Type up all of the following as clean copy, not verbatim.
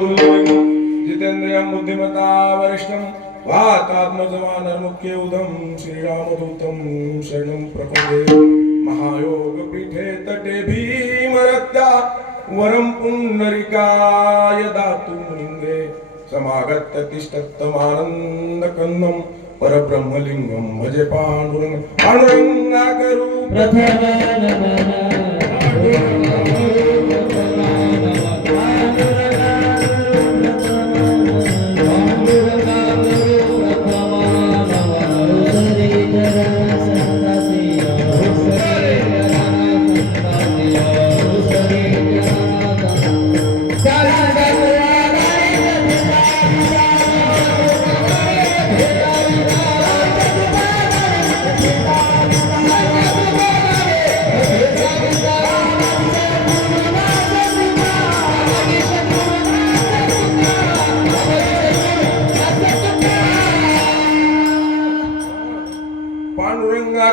जितेन्द्रियं बुद्धिमता वरिष्ठं वातात्मजमानर्मुख्ये उदं श्रीरामदूतं शरणं प्रपदे। महायोगपीठे तटे भीमरत्या वरं पुण्डरीकाय दातु मुनिन्दे समागत्य तिष्ठत्तमानन्दकन्दं परब्रह्मलिंगं भजे पांडुरंग पांडुरंगाकरू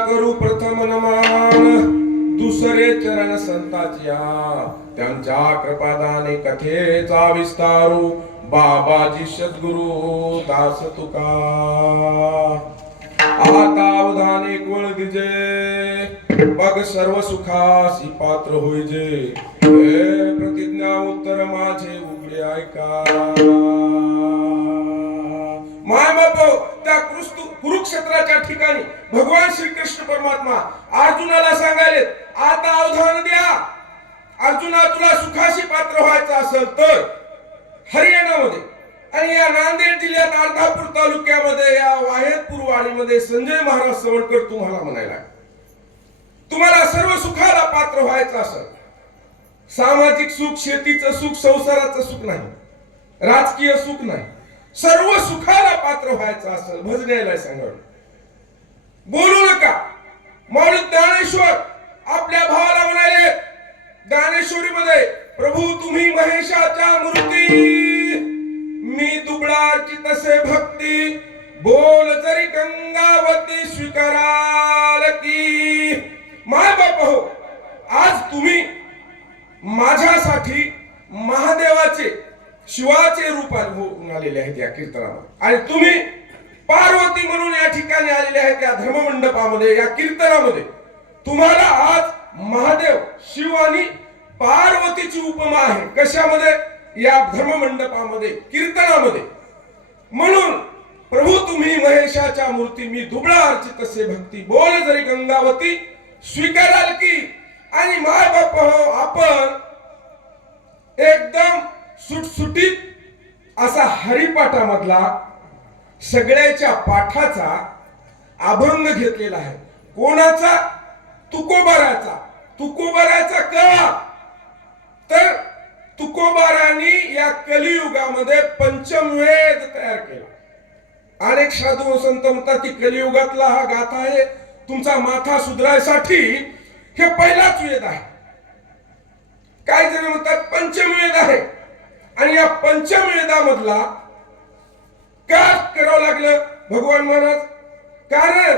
करू प्रथम नमन दुसरे चरण संताच्या त्यांच्या कृपादाने कथेचा विस्तारू बाबाजी सद्गुरु दास तुका आता अवधान एक वळ दिजे बघ सर्व सुखासी पात्र होईजे हे प्रतिज्ञा उत्तर माझे उघडे ऐका माय बाप त्या कुरुक्षेत्राच्या ठिकाणी भगवान श्री कृष्ण परमात्मा अर्जुनाला सांगायले आता अवधान द्या अर्जुना तुला सुखाशी पात्र व्हायचं असेल तर हरियाणामध्ये आणि या नांदेड जिल्ह्यात अर्धापूर तालुक्यामध्ये या वाहेदपूर वाडीमध्ये संजय महाराज सवणकर तुम्हाला म्हणायला तुम्हाला सर्व सुखाला पात्र व्हायचं असेल सामाजिक सुख शेतीचं सुख संसाराचं सुख नाही राजकीय सुख नाही सर्व सुखाला पात्र व्हायचं असेल भजनाला सांगावं बोलू नका माऊली ज्ञानेश्वर आपल्या भावाला म्हणाले ज्ञानेश्वरी मध्ये प्रभू तुम्ही महेशाच्या मूर्ती मी दुबळाची तसे भक्ती बोल जरी गंगावती स्वीकाराल की माय बाप हो आज तुम्ही माझ्यासाठी महादेवाचे शिवाचे रूप होऊन आलेले आहेत या कीर्तनामध्ये आणि तुम्ही पार्वती म्हणून या ठिकाणी आलेले आहेत या धर्ममंडपामध्ये या कीर्तनामध्ये तुम्हाला आज महादेव शिव आणि पार्वतीची उपमा आहे कशामध्ये या धर्ममंडपामध्ये कीर्तनामध्ये म्हणून प्रभू तुम्ही महेशाच्या मूर्ती मी दुबळा अर्चित तसे भक्ती बोल जरी गंगावती स्वीकाराल की आणि माय बाप हो आपण एकदम सुटसुटीत असा हरिपाठामधला सगळ्याच्या पाठाचा अभंग घेतलेला आहे कोणाचा तुकोबाराचा का तर तुकोबारांनी या कलियुगामध्ये पंचमवेद तयार केला अनेक साधू संत म्हणतात की कलियुगातला हा गाथा आहे तुमचा माथा सुधारायसाठी हे पहिलाच वेद आहे काही जण म्हणतात पंचमवेद आहे आणि या पंचमवेदामधला का करावं लागलं भगवान महाराज कारण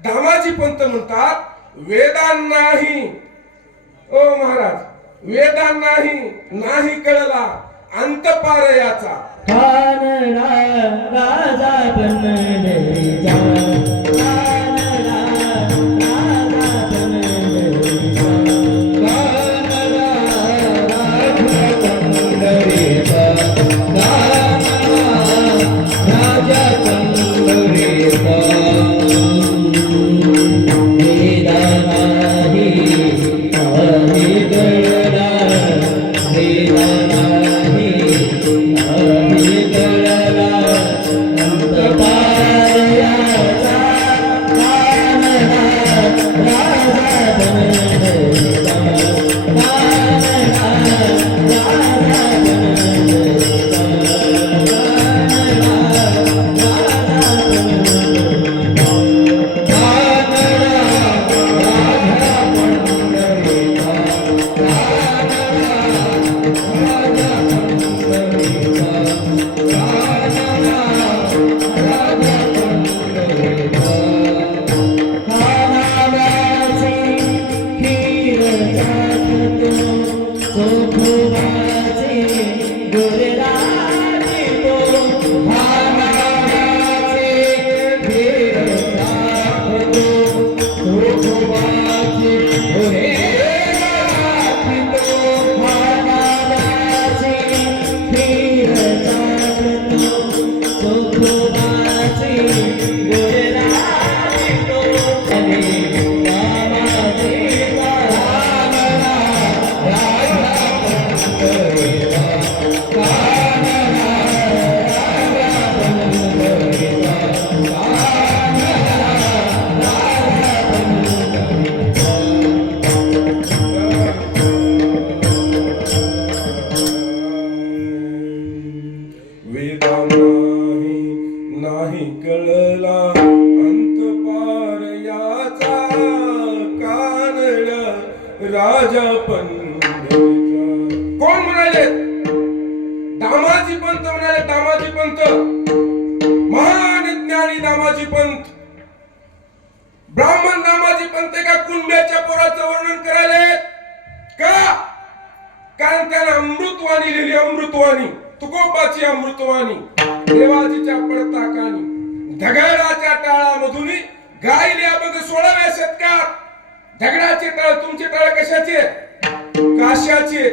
दामाजी पंत म्हणतात वेदांनाही ओ महाराज वेदांनाही नाही कळला अंत पार याचा राजा बनलेचा गोरे दामाजी पंत म्हणाले, दामाजी पंत महान ज्ञानी दामाजी पंत, ब्राह्मण दामाजी पंत का कुंभ्याच्या पोराचं वर्णन करायले का? कारण त्यानं अमृतवाणी लिहिली, अमृतवाणी, तुकोबाची अमृतवाणी, देवाजीच्या पडताकानी, दगडाच्या टाळामधून गायल्या बघ 16व्या शतकात। दगडाचे टाळ, तुमचे टाळ कशाचे? काश्याचे।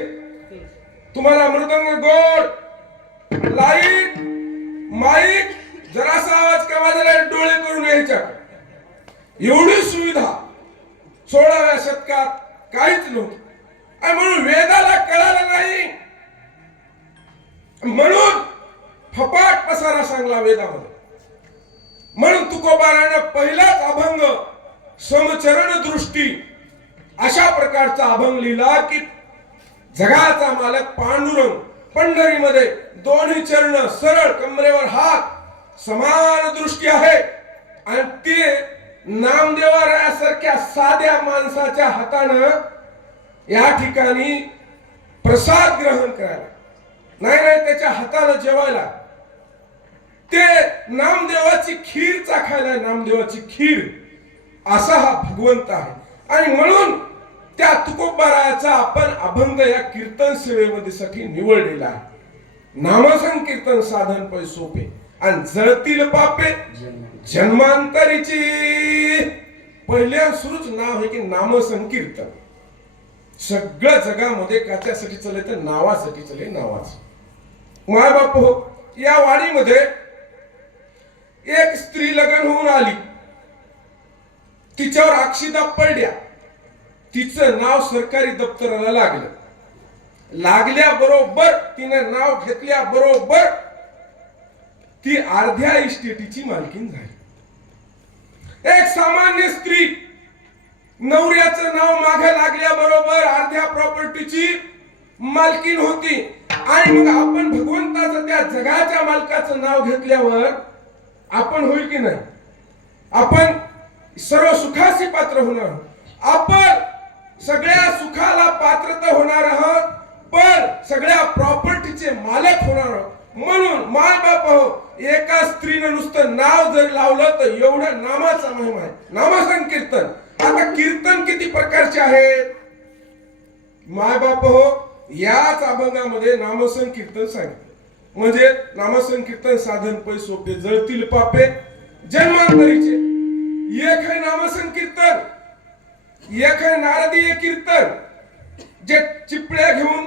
तुम्हाला मृदंग गोड, लाईट, माईक, जरासा आवाज कमा झाला डोळे करून यायच्या, एवढी सुविधा 16व्या शतकात काहीच नव्हती। आणि म्हणून वेदाला कळालं नाही, म्हणून फपाट पसारा सांगला वेदामध्ये। म्हणून तुकोबारानं पहिलाच अभंग समचरण दृष्टी अशा प्रकारचा अभंग लिहिला की जगाचा मालक पांडुरंग पंढरीमध्ये दोन्ही चरण सरळ, कमरेवर हात, समान दृष्टी आहे। आणि ते नामदेवारायासारख्या साध्या माणसाच्या हातानं या ठिकाणी प्रसाद ग्रहण करायला नाही, त्याच्या हाताला जेवायला, ते नामदेवाची खीर चाखायला, नामदेवाची खीर, असा हा भगवंत आहे। आणि म्हणून त्या तुकोबारायाचा आपण अभंग या कीर्तन सेवेमध्ये साठी निवडलेला आहे। नामसंकीर्तन साधन पै सोपे आणि जळतील पापे जन्मांतरीची। पहिल्या सुरूच नाव आहे की नामसंकीर्तन। सगळं जगामध्ये काच्यासाठी चले तर नावासाठी चले, नावाच। माय बाप हो, या वाडीमध्ये एक स्त्री लग्न होऊन आली, तिच्यावर अक्षिदा पडल्या, तिचं नाव सरकारी दप्तराला लागलं, लागल्याबरोबर तिने नाव घेतल्याबरोबर ती अर्ध्या इस्टेटीची मालकीण झाली। एक सामान्य स्त्री नवऱ्याचं नाव मागे लागल्याबरोबर अर्ध्या प्रॉपर्टीची मालकीण होती। आणि मग आपण भगवंताचं, त्या जगाच्या मालकाचं नाव घेतल्यावर आपण होईल की नाही? आपण सर्व सुखासी पात्र होणार, आपण सगळ्या सुखाला पात्रता होणार आहोत, पण सगळ्या प्रॉपर्टीचे मालक होणार आहोत। म्हणून माय बाप हो, एका स्त्रीनं नुसतं नाव जर लावलं तर एवढं नामाचा महिमा आहे, नामसंकीर्तन। आता कीर्तन किती प्रकारचे आहेत माय बाप हो, याच अभंगामध्ये नामसंकीर्तन सांगितलं। म्हणजे नामसंकीर्तन साधन पै सोपे जळतील पापे जन्मांतरीचे। एक आहे नामसंकीर्तन, एक आहे नारदीय कीर्तन, जे चिपळ्या घेऊन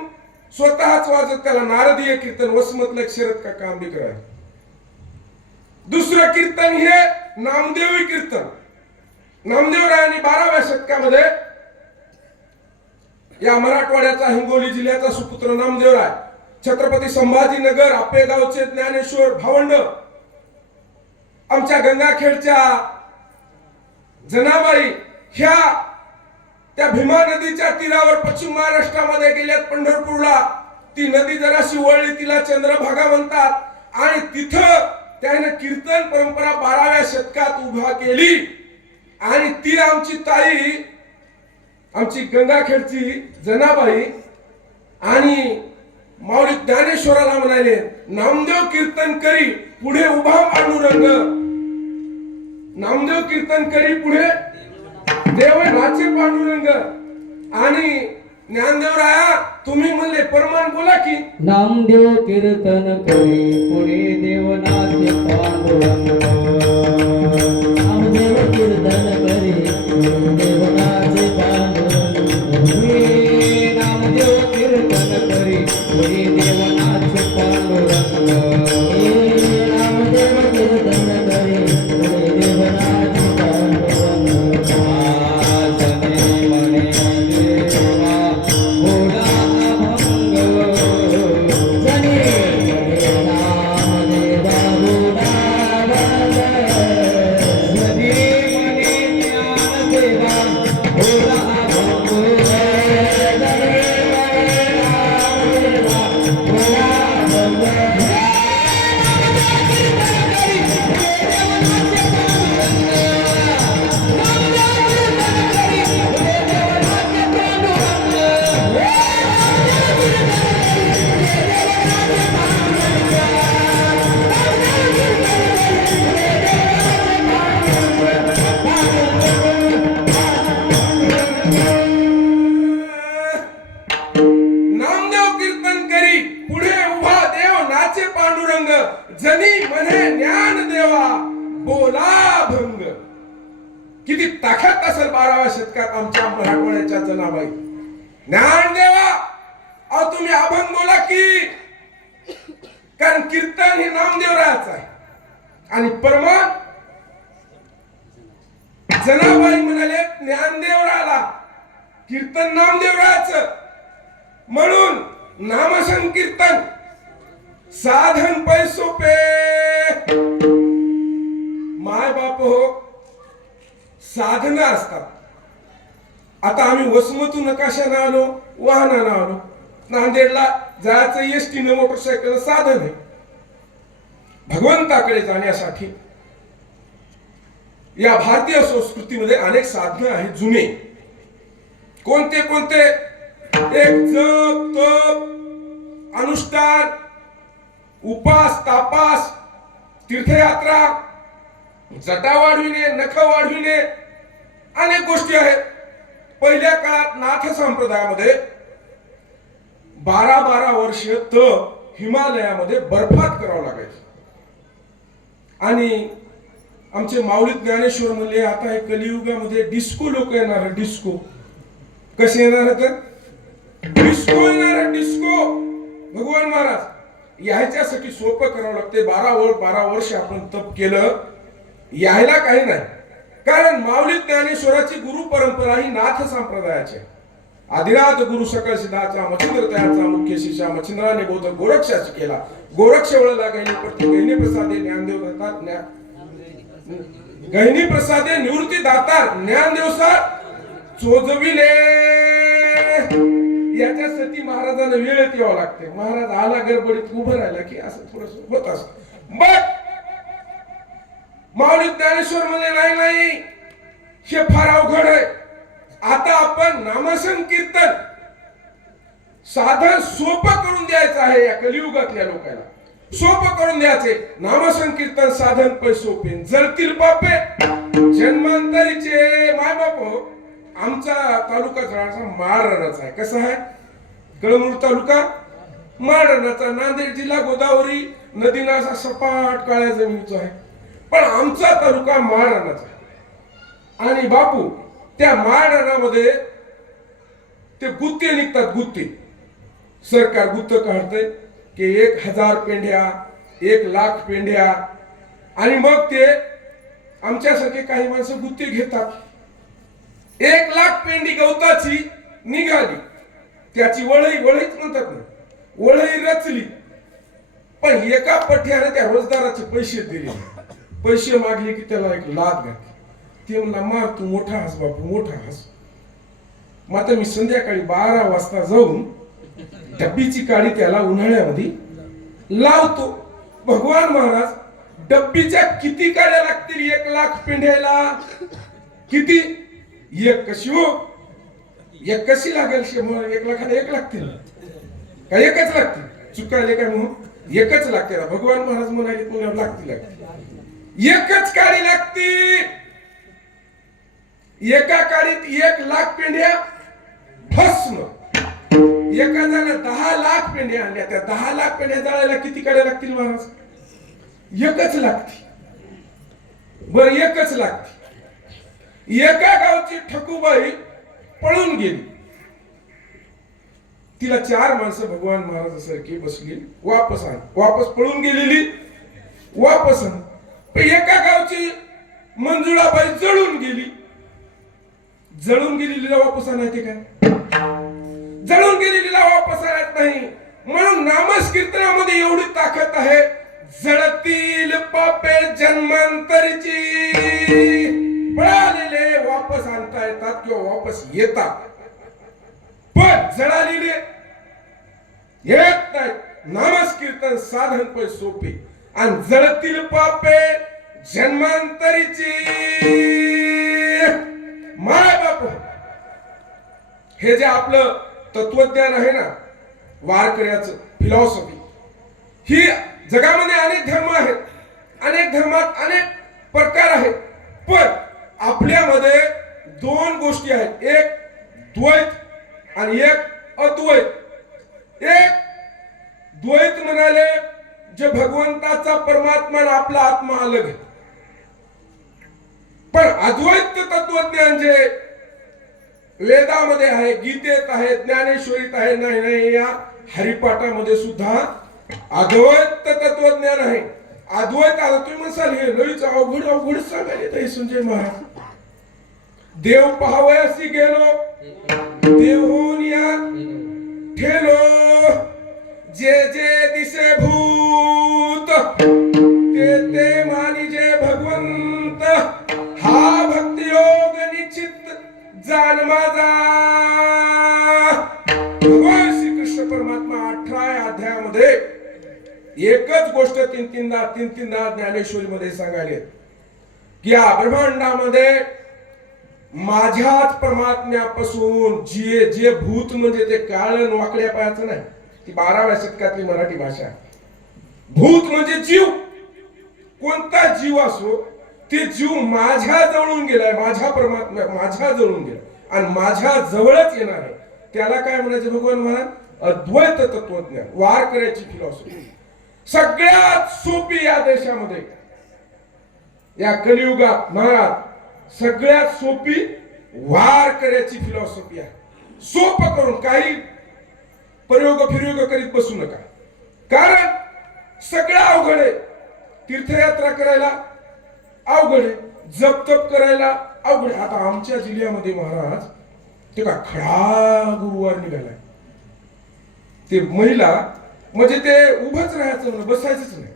स्वतःच वाजत त्याला नारदीय कीर्तन, वसमतलं शरद का काम बी करा। दुसरं कीर्तन हे नामदेवी कीर्तन। नामदेवरायांनी 12व्या शतकामध्ये या मराठवाड्याचा, हिंगोली जिल्ह्याचा सुपुत्र नामदेवराय, छत्रपती संभाजीनगर आपेगावचे ज्ञानेश्वर भावंड, आमच्या गंगाखेडच्या जनाबाई, ह्या त्या भीमा नदीच्या तीरावर पश्चिम महाराष्ट्रामध्ये गेल्यात पंढरपूरला। ती नदी जराशी वळली, तिला चंद्रभागा म्हणतात। आणि तिथं त्याने कीर्तन परंपरा 12व्या शतकात उभा केली। आणि ती आमची ताई, आमची गंगाखेडची जनाबाई आणि माऊली ज्ञानेश्वराला म्हणाले, नामदेव कीर्तन करी पुढे उभा पांडुरंग, नामदेव कीर्तन करी पुढे देव नाचे पांडुरंग। आणि ज्ञानदेवराया तुम्ही म्हणले परमान बोला की, नामदेव कीर्तन करी पुढे देवनाचे पांडुरंग, नामदेव कीर्तन करी पुढे देवनाचे पांडुरंग, नामदेव कीर्तन करी पुढे देवनाचे पांडुरंग, नामदेव कीर्तन करी पुढे देवनाचे पांडुरंग। जनी म्हणे ज्ञान देवा बोला भंग. किती ताकद असेल 12व्या शतकात आमच्या मराठवाड्याच्या जनाबाई. ज्ञान देवा अहो तुम्ही अभंग बोला की, कारण कीर्तन हे नामदेवरायाचं आहे. आणि परमान जनाबाई म्हणाले ज्ञानदेवराला, कीर्तन नामदेवरायाचं. म्हणून नामसंकीर्तन साधन पैसोपे. माय बाप हो, साधना असतात. आता आम्ही वसमतून नकाशानं आलो, वाहनानं आलो. नांदेडला जायचं एसटीनं मोटरसायकल साधन आहे. भगवंताकडे जाण्यासाठी या भारतीय संस्कृतीमध्ये अनेक साधनं आहेत जुने. कोणते कोणते? एक जप, तप, अनुष्ठान, उपास, तापास, तीर्थयात्रा, जटा वाढविणे, नख वाढविणे, अनेक गोष्टी आहेत. पहिल्या काळात नाथ संप्रदायामध्ये 12-12 वर्ष तप हिमालयामध्ये बर्फात करावं लागायचं. आणि आमचे माऊली ज्ञानेश्वर म्हणले आता हे कलियुगामध्ये डिस्को लोक येणार. डिस्को कसे येणार? तर डिस्को येणार. डिस्को भगवान महाराज यायच्यासाठी सोपं करावं लागते. 12 वर्ष आपण तप केलं, यायला काही नाही. कारण माऊली ज्ञानेश्वराची गुरु परंपरा ही नाथ संप्रदायाची. आदिनाथ गुरु सकळ सिद्धाचा मच्छिंद्र तयाचा मुख्य शिष्या मच्छिंद्राने बोध गोरक्षाशी केला. गोरक्ष वळला गहिनी प्रति गहिनी प्रसादे ज्ञानदेव दातार गहिनी प्रसादे निवृत्ती दातार ज्ञानदेव सर चोजविले. याच्यासाठी महाराजांना वेळेत यावं लागते. महाराज आला गडबडीत उभं राहिला की असं थोडस होत असत. बट माऊली ज्ञानेश्वर मध्ये नाही, हे फार अवघड आहे. आता आपण नामसंकीर्तन साधन सोपं करून द्यायचं आहे. या कलियुगातल्या लोकांना सोपं करून द्यायचे. नामसंकीर्तन साधन पै सोपे जळतील पापे जन्मांतरीचे. माय बाप आमचा तालुका जळाचा माळरानाचा आहे. कसा आहे? कळमूर तालुका माळरानाचा. नांदेड जिल्हा गोदावरी नदीना असा सपाट काळ्या जमिनीचा आहे. पण आमचा तालुका माळरानाचा आहे. आणि बापू त्या माळरानामध्ये ते गुत्ते निघतात. गुत्ते सरकार गुत्त काढते की 1000 पेंढ्या 1,00,000 पेंढ्या. आणि मग ते आमच्यासारखे काही माणसं गुत्ते घेतात. 1,00,000 पेंडी गवताची निघाली. त्याची वळई म्हणतात ना, वळई रचली. पण एका पठ्याने त्या रोजदाराचे पैसे दिले. पैसे मागले की त्याला एक लाद घातली. ते म्हणला मार तू मोठा हस बापू मोठा हस. मग आता मी संध्याकाळी 12 वाजता जाऊन डब्बीची काडी त्याला उन्हाळ्यामध्ये लावतो. भगवान महाराज डब्बीच्या किती काड्या लागतील 1,00,000 पेंढ्याला? किती? एक कशी हो? एक कशी लागेल? 1,00,000 एक लागतील का? एकच लागतील? चुकायले काय म्हणून एकच लागते. भगवान महाराज म्हणाले पुन्हा लागतील. एकच काडी लागतील. एका काडीत 1,00,000 पेंढ्या भस्म. एका जण 10,00,000 पेंढ्या आणल्या. त्या 10,00,000 पेंढ्या जाळायला किती काड्या लागतील महाराज? एकच लागते. बर एकच लागते. एका गावची ठकूबाई पळून गेली. तिला 4 माणसं भगवान महाराजासारखी बसली. वापस पळून गेलेली. वापस एका गावची मंजुळाबाई जळून गेली. जळून गेलेलीला वापस आणायचे काय? जळून गेलेलीला वापस आणत नाही. म्हणून नामस्कीर्तनामध्ये एवढी ताकद आहे. जळतील पापे जन्मांतरीची पळालेले वापस आणता येतात किंवा वापस येतात. पण जळालेले येत नाहीत. नामस्कीर्तन साधन पण सोपे. आणि जळतील पापे जन्मांतरीची. माय बाप हे जे आपलं तत्वज्ञान आहे ना, वारकऱ्याचं फिलॉसॉफी, ही जगामध्ये अनेक धर्म आहेत. अनेक धर्मात अनेक प्रकार आहेत. पण आपल्यामध्ये 2 गोष्टी आहेत. एक द्वैत आणि एक अद्वैत. एक द्वैत म्हणाले जे भगवंताचा परमात्मा आणि आपला आत्मा अलग आहे. पण अद्वैत तत्वज्ञान जे वेदामध्ये आहे, गीतेत आहे, ज्ञानेश्वरीत आहे, नाही नाही या हरिपाठामध्ये सुद्धा अद्वैत तत्वज्ञान आहे. अद्वैत आला तुम्ही म्हणसाल हे लईच अवघड अवघड सांगायला ताई संजय महाराज. देव पाहावयासी गेलो, देव होऊन या ठेलो, जे जे दिसे भूत ते ते मानिजे भगवंत, हा भक्ती योग निश्चित जाण माझा. भगवान श्रीकृष्ण परमात्मा 18 अध्यायामध्ये एकच गोष्ट तीन तीनदा ज्ञानेश्वरी मध्ये सांगायले की या ब्रह्मांडामध्ये माझ्याच परमात्म्यापासून जे जे भूत म्हणजे ते काळण वाकड्या पायाचं नाही, ती 12व्या शतकातली मराठी भाषा. भूत म्हणजे जीव, कोणता जीव असो ते जीव माझ्या जवळून गेलाय, माझ्या परमात्म्या माझ्या जवळून गेला आणि माझ्या जवळच येणार आहे. त्याला काय म्हणायचं भगवान महाराज? अद्वैत तत्वज्ञान, वारकऱ्याची फिलॉसॉफी. सगळ्यात सोपी या देशामध्ये या कलियुगात महाराज सगळ्यात सोपी वारकऱ्याची फिलॉसॉफी आहे. सोपं करून काही प्रयोग फिरयोग करीत बसू नका, कारण सगळं अवघड आहे. तीर्थयात्रा करायला अवघड आहे, जप तप करायला अवघड आहे. आता आमच्या जिल्ह्यामध्ये महाराज ते का खडा गुरुवार निघालाय. ते महिला म्हणजे ते उभंच राहायचं नाही, बसायचंच नाही.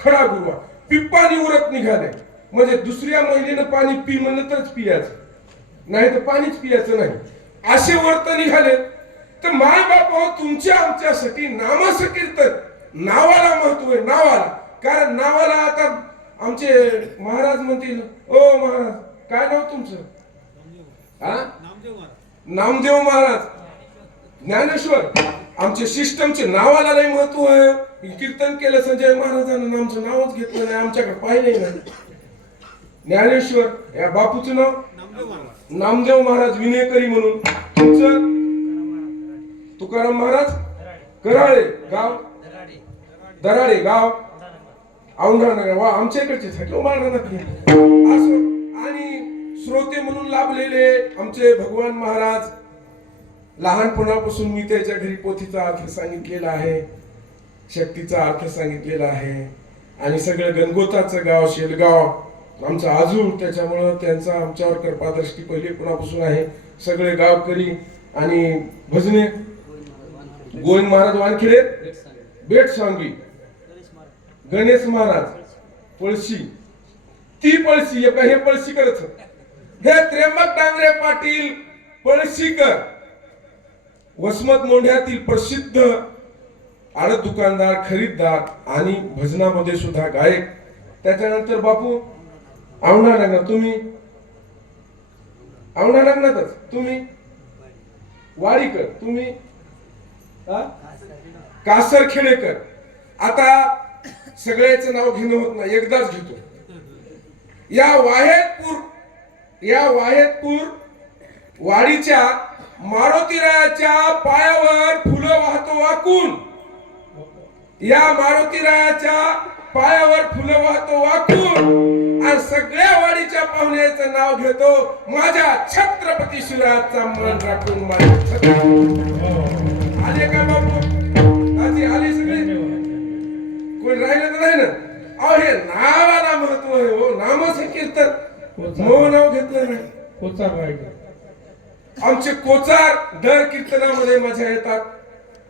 खडा गुरुवार पिप्पानी उरत निघाले म्हणजे दुसऱ्या महिलेनं पाणी पी म्हणलं तरच पियाचं, नाही तर पाणीच पियाचं नाही, असे व्रत निघाले. तर माय बापा तुमच्या आमच्यासाठी नामसकीर्तन नावाला महत्व आहे, नावाला. कारण नावाला आता आमचे महाराज म्हणतील, ओ महाराज काय नाव तुमचं? नामदेव महाराज, ज्ञानेश्वर. आमच्या सिस्टमचे नावाला नाही महत्व आहे. कीर्तन केलं संजय महाराजांना, आमचं नावच घेतलं नाही, आमच्याकडे पाहिलं नाही. ज्ञानेश्वर या बापूचं नाव नामदेव महाराज विनेकरी म्हणून. तुमचं तुकाराम महाराज कराळे गाव, दराडे गाव, औंढा नगर. वा आमच्या इकडचे असं. आणि श्रोते म्हणून लाभलेले आमचे भगवान महाराज. लहानपणापासून मी त्याच्या घरी पोथीचा अर्थ सांगितलेला आहे, शक्तीचा अर्थ सांगितलेला आहे. आणि सगळं गणगोताचं गाव, शेलगाव आमचा आजूळ, त्याच्यामुळं त्यांचा आमच्यावर कृपादृष्टी पहिले कुणापासून आहे. सगळे गावकरी आणि भजने. गोविंद महाराज वानखेडे, बेट सांगी, गणेश महाराज पळशी, ती पळशी हे पळशीकर, हे त्र्यंबक डांगरे पाटील पळशीकर, वसमत मोंढ्यातील प्रसिद्ध आडत दुकानदार, खरीददार आणि भजनामध्ये सुद्धा गायक. त्याच्यानंतर बापू औंढा नगर, तुम्ही औंढा नगरातच, तुम्ही वाडीकर, तुम्ही कासर खेडेकर. आता सगळ्याचं नाव घेणं होत नाही, एकदाच घेतो. या वाहेतपूर वाडीच्या मारुतीरायाच्या पायावर फुलं वाहतो वाकून, या मारुतीरायाच्या पायावर फुलं वाहतो वाकून आणि सगळ्या वाडीच्या पाहुण्याचं नाव घेतो. माझ्या छत्रपती शिवरायांचा मान राखून माझ्या आले का बाबू? आले सगळे, कोण राहिलं तर नाही ना? अहो हे नावाला महत्व आहे हो. नामसंकीर्तन मो नाव घेतलं नाही. कोचार राहिलं. आमचे कोचार दर कीर्तनामध्ये माझ्या येतात.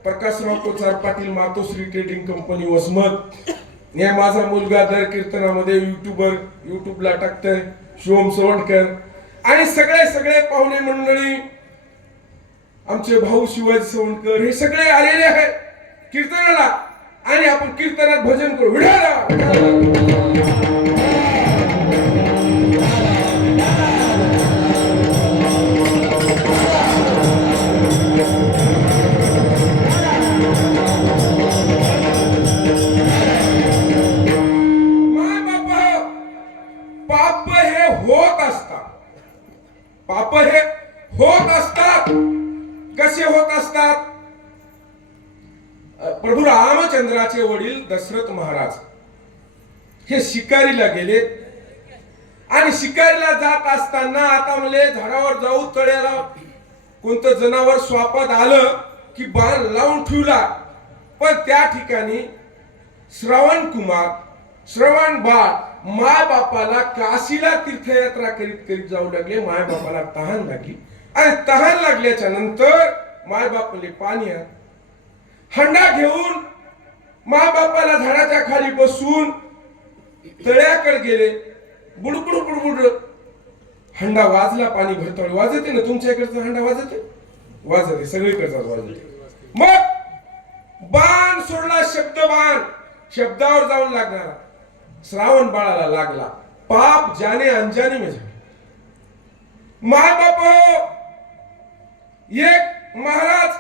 प्रकाशराव कोचार पाटील, मातोश्री ट्रेडिंग कंपनी वसमत. हे माझा मुलगा दर कीर्तनामध्ये युट्यूबला टाकतोय, शिवम सवंडकर. आणि सगळे पाहुणे मंडळी, आमचे भाऊ शिवाजी सवंडकर, हे सगळे आलेले आहेत कीर्तनाला. आणि आपण कीर्तनात भजन करू. पाप हे होत असतात. कसे होत असतात? प्रभू रामचंद्र रामचंद्राचे वडील दशरथ महाराज हे शिकारीला गेले आणि शिकारीला जात असताना आता म्हणले झाडावर जाऊ, तळ्याला कोणतं जनावर स्वापात आलं की बाण लावून ठेवला. पण त्या ठिकाणी श्रवण बाळ माय बापाला काशीला तीर्थयात्रा करीत करीत जाऊ लागले. माय बापाला तहान लागली आणि तहान लागल्याच्या नंतर माय बापाले पाणी आण हंडा घेऊन माय बापाला झाडाच्या खाली बसून तळ्याकडे गेले. बुडबुड बुडबुड हंडा वाजला, पाणी भरतळ वाजते ना, तुमच्या इकडचा हंडा वाजते? वाजते, सगळीकडचा वाजते. मग बाण सोडला, बाण शब्दावर जाऊन लागणारा श्रावण बाळाला लागला. पाप जाने अनजाने में झाले. माय बाप एक महाराज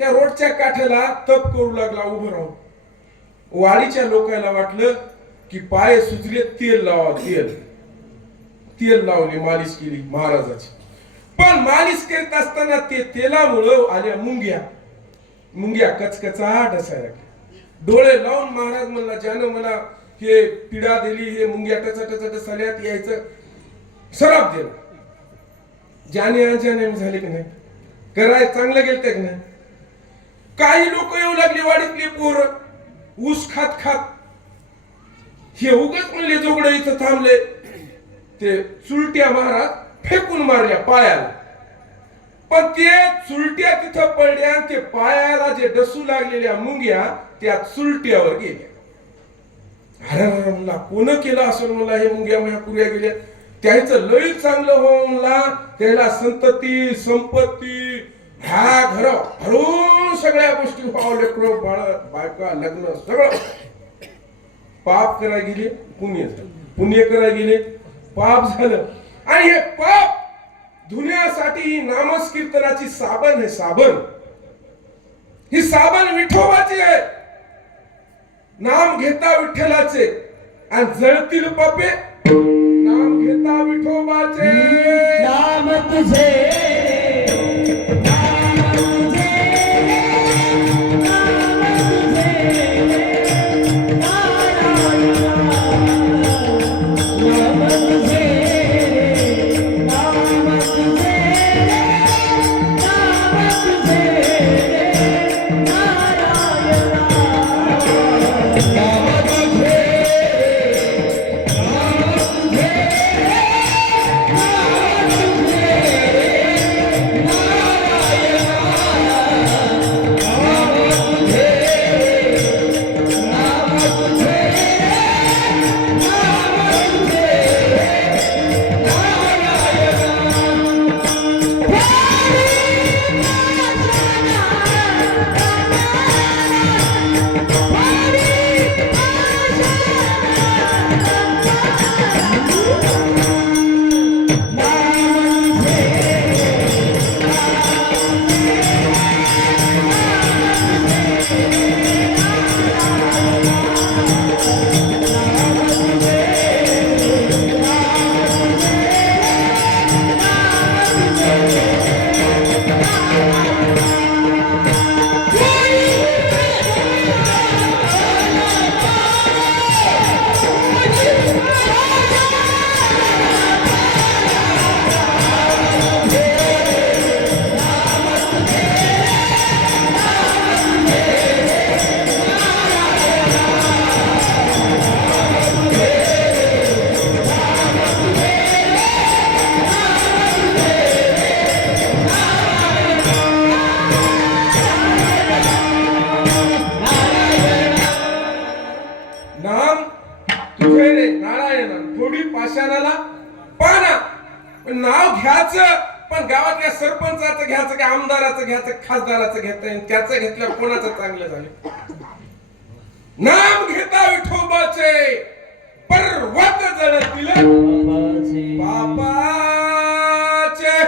त्या रोडच्या काठ्याला तप करू लागला उभं राहून. वाडीच्या लोकांना वाटलं की पाय सुजले, तेल लावा, तेल लावले, मालिश केली महाराजाची. पण मालिश करीत असताना ते तेलामुळं आल्या मुंग्या कचकचाट असायला लागल्या. डोळे लावून महाराज म्हणला, ज्यानं मला हे पिढा दिली, हे मुंग्या टचटचट सल्यात यायचं सराप दिला. ज्याने अजाने झाले की नाही, कराय चांगलं गेलं की नाही. काही लोक येऊ लागली वाडीतली पोरं ऊस खात हे उगच म्हणले जोगडं इथं थांबले. ते चुलट्या महाराज फेकून मारल्या पायाला. पण ते चुलट्या तिथं पडल्या आणि ते पायाला जे डसू लागलेल्या मुंग्या त्या चुलट्यावर गेल्या. अरे म्हणला कोण केलं असं, म्हणला हे मुंग्या माझ्या पुऱ्या गेल्या. त्याचं लई चांगलं हो म्हणला, त्याला संतती संपत्ती ह्या घर भरून सगळ्या गोष्टी व्हावं, लेकरं बाळ बायका लग्न सगळं. पाप कराय गेले, पुण्य कराय गेले, पाप झालं. आणि हे पाप धुण्यासाठी ही नामस्कीर्तनाची साबण आहे. साबण ही साबण विठोबाची आहे. नाम घेता विठ्ठलाचे आणि जळतील पापे, नाम घेता विठोबाचे. नाम तुझे पाषाणाला पाना. नाव घ्यायचं पण गावातल्या सरपंचाचं घ्यायचं का आमदाराचं घ्यायचं, खासदाराचं घेता येईल, त्याचं घेतलं कोणाचं चांगलं झालं. नाम घेता विठोबाचे पर्वत जळतील बापाचे.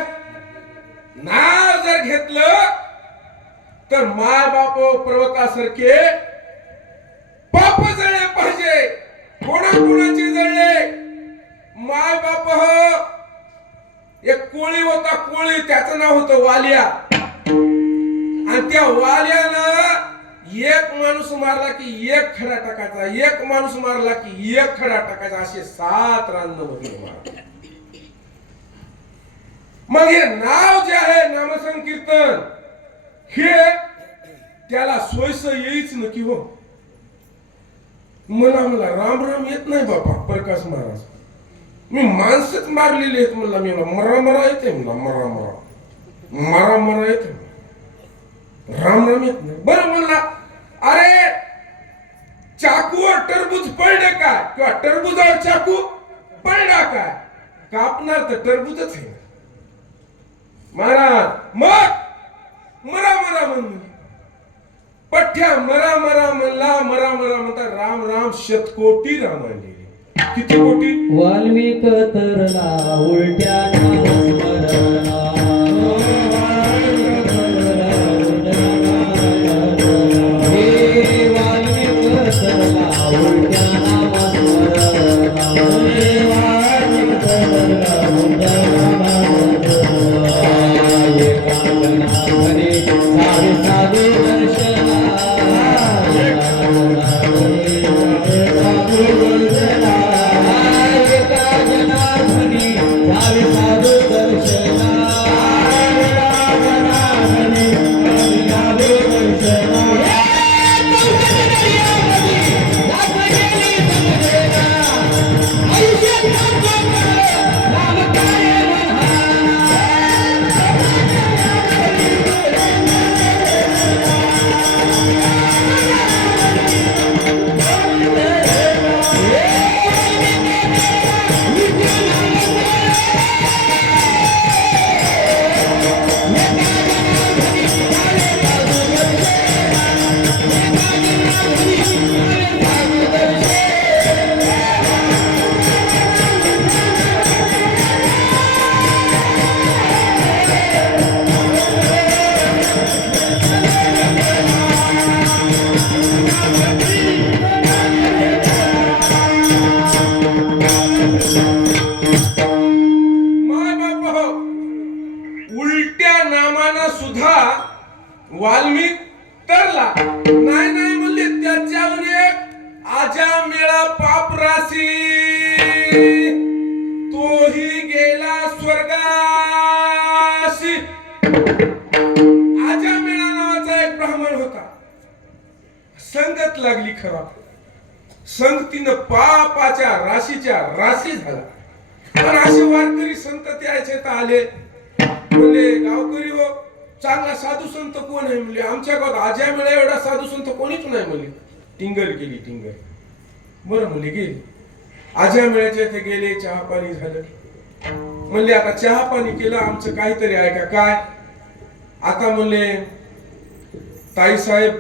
नाव जर घेतलं तर माय बाप पर्वतासारखे पाप जळले पाहिजे. कोणाकोणाचे जळले? माय बाप एक कोळी होता, कोळी, त्याचं नाव होतं वालिया. आणि त्या वाल्यानं एक माणूस मारला की एक खडा टाकायचा, एक माणूस मारला की एक खडा टाकायचा, असे 7 रांजण मार. मग हे नाव जे आहे नामसंकीर्तन, हे त्याला सोयस येईच नक्की हो. मला राम राम येत नाही बाबा प्रकाश महाराज, मी माणसच मारलेली आहेत म्हणला. मी मरा मरा येते म्हणला, मरा मरा मरा मरा येते, राम राम येत नाही. बरं म्हणला, अरे चाकूवर टरबूज पडले काय, किंवा टरबुजावर चाकू पडला काय, कापणार तर टरबूजच आहे महाराज. मग मरा मरा म्हणून पठ्या मरा मरा म्हणला, मरा मरा म्हणता राम राम 100 राम आले. किती कोटी? वाल्मिक तरला उलट्या नामस्मरणा, हे वाल्मिक तरला उलट्या नामस्मरणा, हे वाल्मिक तरला उलट्या नामस्मरणा, एकांतनाथने साधे साधे दर्शना, वाल्मिक तरला नाही नाही म्हणले, त्याच्यावर एक आजा मेळा पाप राशी, तोही गेला स्वर्गाशी. आजा मेळा नावाचा एक ब्राह्मण होता, संगत लागली खराब, संगतीनं पापाच्या राशीच्या राशी झाला. पण असे वारकरी संत त्याचे तर आले, म्हणले गावकरी हो, चांगला साधू संत कोण आहे म्हणले. आमच्या गावात आज्या मेळा एवढा साधू संत कोणीच नाही म्हणले. टिंगर केली टिंगर. बरं म्हणले गेले, आज्या मेळ्याच्या इथे गेले, चहा पाणी झालं. म्हणले आता चहा पाणी केलं, आमचं काहीतरी आहे का काय. आता म्हणले ताई साहेब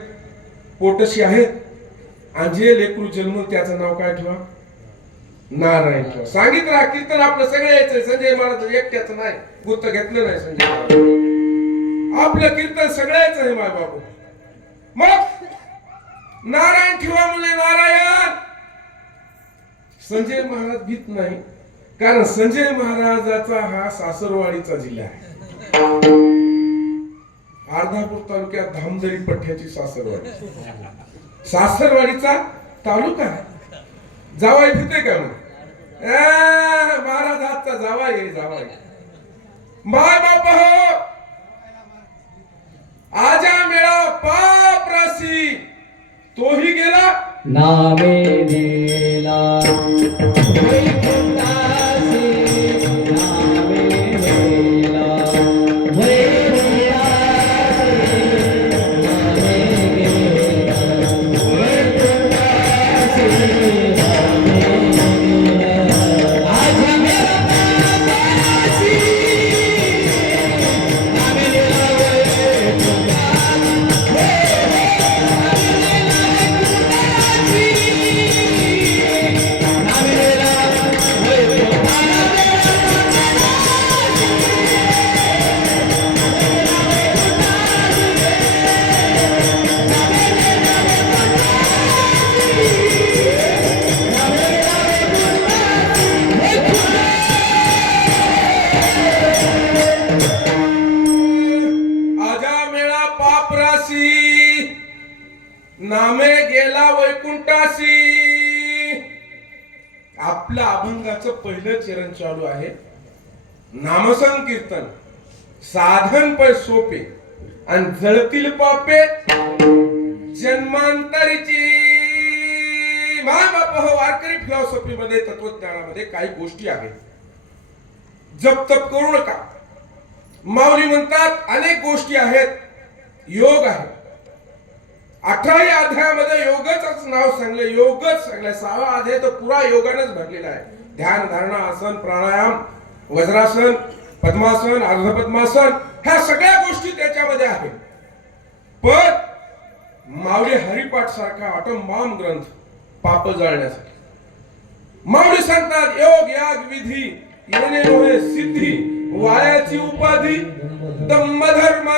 पोटशी आहेत, आणि जे लेकरू जन्म त्याचं नाव काय ठेवा, नारायण ठेवा. सांगितलं कीर्तन आपलं सगळं यायचंय, संजय महाराज एकट्याचं नाही, गुत्त घेतलं नाही संजय महाराज, आपलं कीर्तन सगळ्याच आहे माय बाबू. मग नारायण ठेवा म्हणले, नारायण. संजय महाराज भीत नाही, कारण संजय महाराजाचा हा सासरवाडीचा जिल्हा आहे. अर्धापूर तालुक्यात धामदरी पठ्याची सासरवाडी, सासरवाडीचा तालुका आहे. जावाई भीते का मग? महाराज हातचा जावाई आहे, जावाई. माय बाप हो, आजा मेळा पाप राशी, तोही गेला नामे नेला, वैकुंठासी नामे नेला, वैकुंठासी नामे गेला, वैकुंठासी नामे गेला, आजा मेळा पाप राशी, नामे नेला, गेला वैकुंठासी. आपल्या अभंगाचं पहिलं चरण चालू आहे. नामसंकीर्तन साधन पै सोपे आणि जळतील पापे जन्मांतरीची. माय बाप हो, वारकरी फिलॉसॉफी मध्ये तत्वज्ञानामध्ये काही गोष्टी आहेत. जप तप करू नका. माऊली म्हणतात अनेक गोष्टी आहेत. योग आहे. 18व्या अध्यायामध्ये योगच नाव सांगले. योगच सांगले. 6वा अध्याय तर पुरा योगानेच भरलेला आहे. ध्यान, धारणा, आसन, प्राणायाम, वज्रासन, पद्मासन, अर्धपद्मासन, ह्या सगळ्या गोष्टी त्याच्यामध्ये आहेत. पण माऊली हरिपाठ सारखा अटंबाम ग्रंथ पाप जाळण्यासाठी. माऊली सांगतात योग याग विधी येणे होय सिद्धी वायाची उपाधी दम्मधर्म.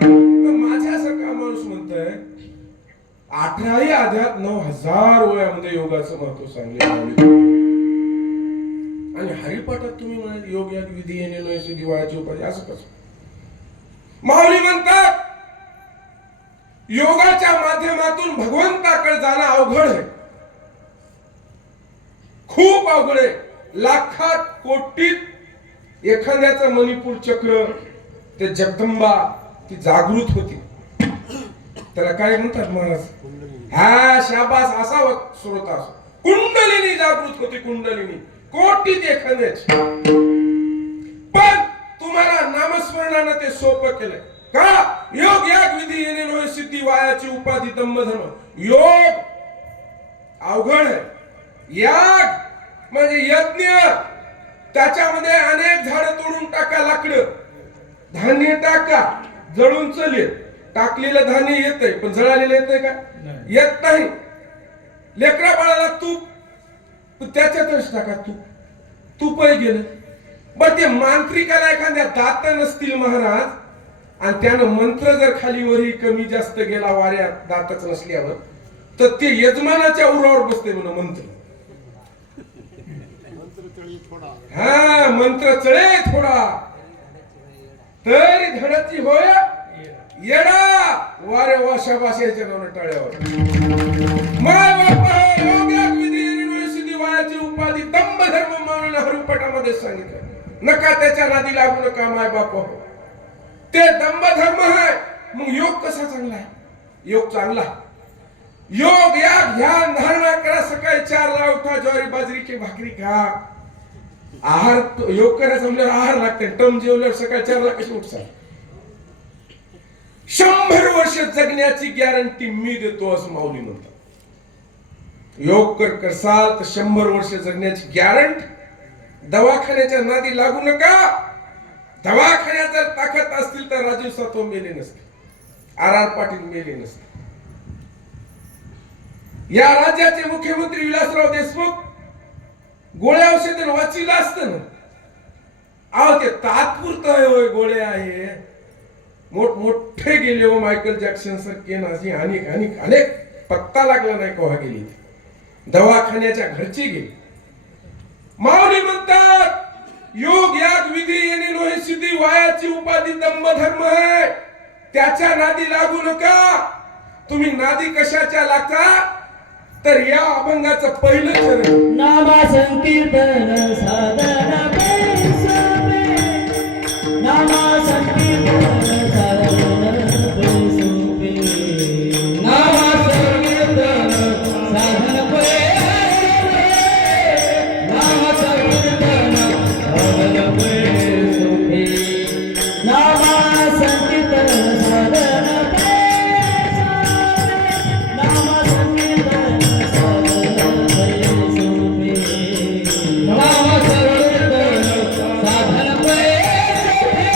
माझ्यासारखा माणूस म्हणतोय 18व्या अध्यायात 9000 वयामध्ये योगाचं महत्व सांगले. आणि हरिपाठात तुम्ही म्हणाल योग याग विधी येणे होय सिद्धी वायाची उपाधी, असं कसं? माऊली म्हणतात योगाच्या माध्यमातून भगवंताकडे जाणं अवघड आहे. खूप अवघड आहे. लाखात कोटीत एखाद्याचं मणिपूर चक्र, ते जगदंबा ती जागृत होती. त्याला काय म्हणतात महाराज? हा शाबास, असा श्रोता असो. कुंडलिनी जागृत होती. कुंडलिनी कोटीत एखाद्याची. पण तुम्हाला नामस्मरणानं ते सोपं केलं का? योग याग विधी येणे होय सिद्धी वायाची उपाधी दम्मधर्म. योग अवघड आहे. याग म्हणजे यज्ञ. त्याच्यामध्ये अनेक झाडं तोडून टाका, लाकडं, धान्य टाका, जळून चलेल. टाकलेलं धान्य येतंय पण जळालेलं येतंय का? येत नाही. लेकरा बाळाला तूप त्याच्यातच टाका. तूपही गेलं. बर ते मांत्रिकाला एखाद्या दात नसतील महाराज आणि त्यानं मंत्र जर खाली वरी कमी जास्त गेला वाऱ्यात दातच नसल्यावर, तर ते यजमानाच्या उरावर बसते म्हणून मंत्र. हा मंत्र चळे थोडा तरी धडची होय येडा. वारे वाशाबाशाच्या नावाने टाळ्यावर. माय बाप योग याग विधी येणे सिद्धी वायाची उपाधी दंभ धर्म माऊलीने हरिपाठामध्ये सांगितलं. नका त्याच्या नादी लागू नका माय बाप. ते दंभ धर्म आहे. मग योग कसा चांगला आहे? योग चांगला. योग याग ध्यान धारणा करा. सकाळी 4ला उठा, ज्वारी बाजरीची भाकरी खा. आहार योग करायचं म्हणल्यावर आहार लागते. टम जेवल्यावर सकाळी 4ला कशी उठसा? 100 वर्ष जगण्याची गॅरंटी मी देतो असं माऊली म्हणतात. योग करसाल तर 100 वर्ष जगण्याची गॅरंटी. दवाखान्याच्या नादी लागू नका. दवाखान्यात जर ताकद असतील तर राजीव सातव मेले नसते, RR पाटील मेले नसते. या राज्याचे मुख्यमंत्री विलासराव देशमुख गोळ्या औषधाने वाचीला असतं ना. अहो ते तात्पुरतं गोळ्या आहे. मोठे गेले हो मायकल जॅक्सन सारखे नाझी अनेक पत्ता लागला नाही केव्हा गेली. दवाखान्याच्या घरची गेली. माऊली म्हणतात योग याग विधी येणे नोहे सिद्धी वायाची उपाधी दंभ धर्म आहे. त्याच्या नादी लागू नका. तुम्ही नादी कशाच्या लागता? तर या अभंगाचं पहिलं चरण नामा संकीर्तन साधना पैसोपे. नामा संकीर्तन साधना पैसोपे. नामा संकीर्तन साधना पैसोपे. नामा संकीर्तन साधना पैसोपे. नामा संकीर्तन साधना पैसोपे. नामा संकीर्तन साधन पैसोपे.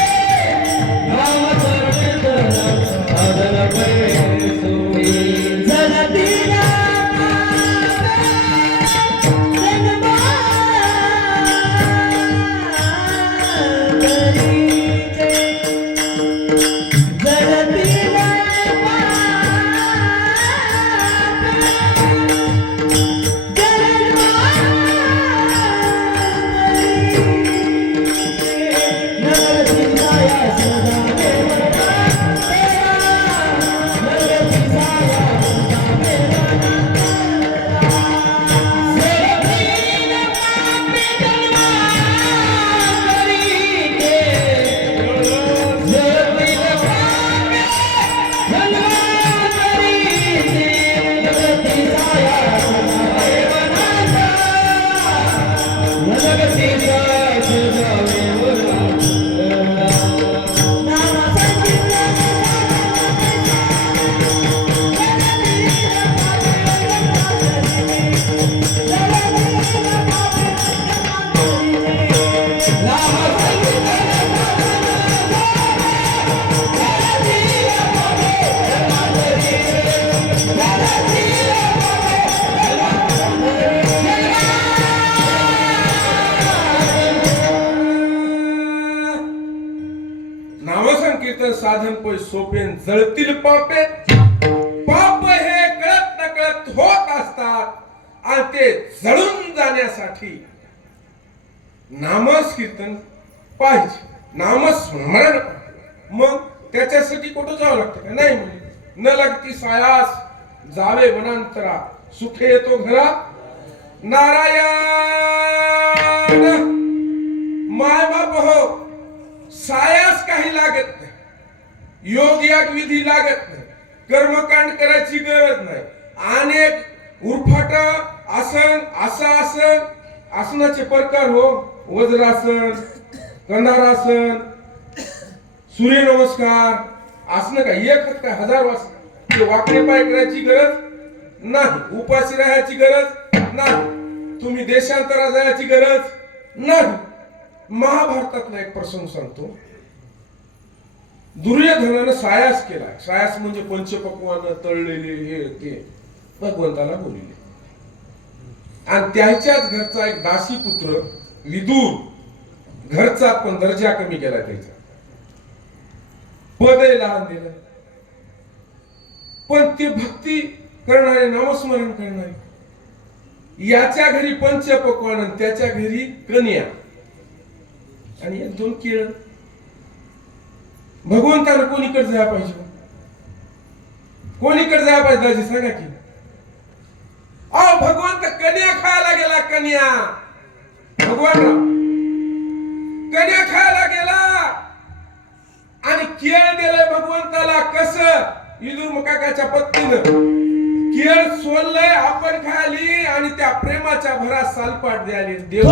साधन पै सोपे जळतील पापे. पाप हे कळत नकळत होत असतात आणि ते जळून जाण्यासाठी नामस्कीर्तन पाहिजे, नामस्मरण. मग त्याच्यासाठी कुठं जावं लागतं का? नाही म्हणे, न लागती सायास जावे वनांतरा, सुखे येतो घरा नारायण. माय बाप हो, सायास काही लागत नाही, योग याग विधी लागत नाही, कर्मकांड करायची गरज नाही. अनेक उरफाट आसन, असं आसनाचे प्रकार हो, वज्रासन, कंधारासन, सूर्यनमस्कार, आसन काय एक काय हजार वासन. वाकडे पाय करायची गरज नाही, उपाशी राहायची गरज नाही, तुम्ही देशांतरा जायची गरज नाही. महाभारतातला एक प्रसंग सांगतो. दुर्योधनानं सायास केला. सायास म्हणजे पंचपक्वान्न तळलेले हे ते भगवंताला बोलले. आणि त्याच्याच घरचा एक दासी पुत्र विदूर, घरचा पण दर्जा कमी केला, त्याचा पदही लहान दिलं, पण ते भक्ती करणारे, नामस्मरण करणारे. याच्या घरी पंचपक्वान्न, त्याच्या घरी कन्या आणि एक दोन केळ. भगवंताला कोणीकडे जायला पाहिजे? कोणीकडे जायला पाहिजे दाजी सांगा की? अहो भगवंत कन्या खायला गेला, कन्या. भगवान कन्या खायला गेला आणि केळ दिलंय भगवंताला. कसं? विदुर काकाच्या पत्नीनं केळ सोललंय, आपण खाली आणि त्या प्रेमाच्या भरात सालपाट द्याली. देव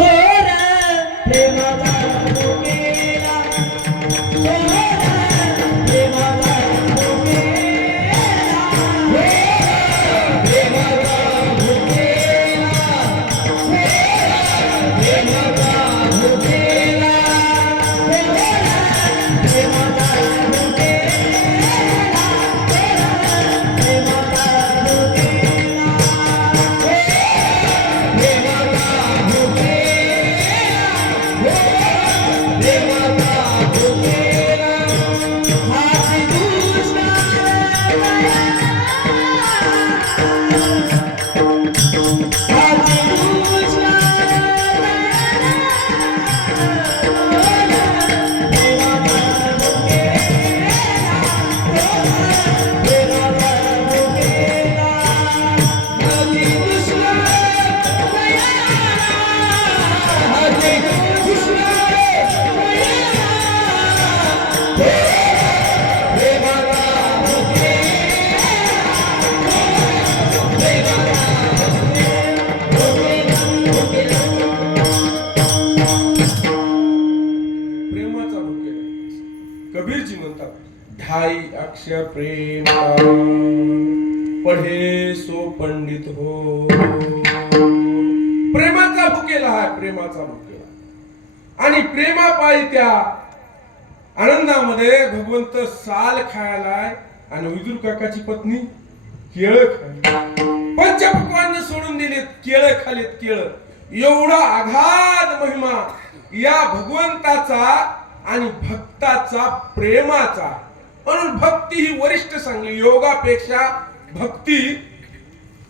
कबीरजी म्हणतात, ढाई अक्षर प्रेम पढे सो पंडित हो. प्रेमाचा भुकेला हा, प्रेमाचा भुकेला. आणि प्रेमापायी त्या आनंदामध्ये भगवंत साल खायलाय आणि विदुर काकाची पत्नी केळ खायला. पंचपक्वान्न सोडून दिलेत, केळ खालीत, केळ. एवढा आघात महिमा या भगवंताचा आणि भक्ताचा, प्रेमाचा. म्हणून भक्ती ही वरिष्ठ सांगली, योगापेक्षा भक्ती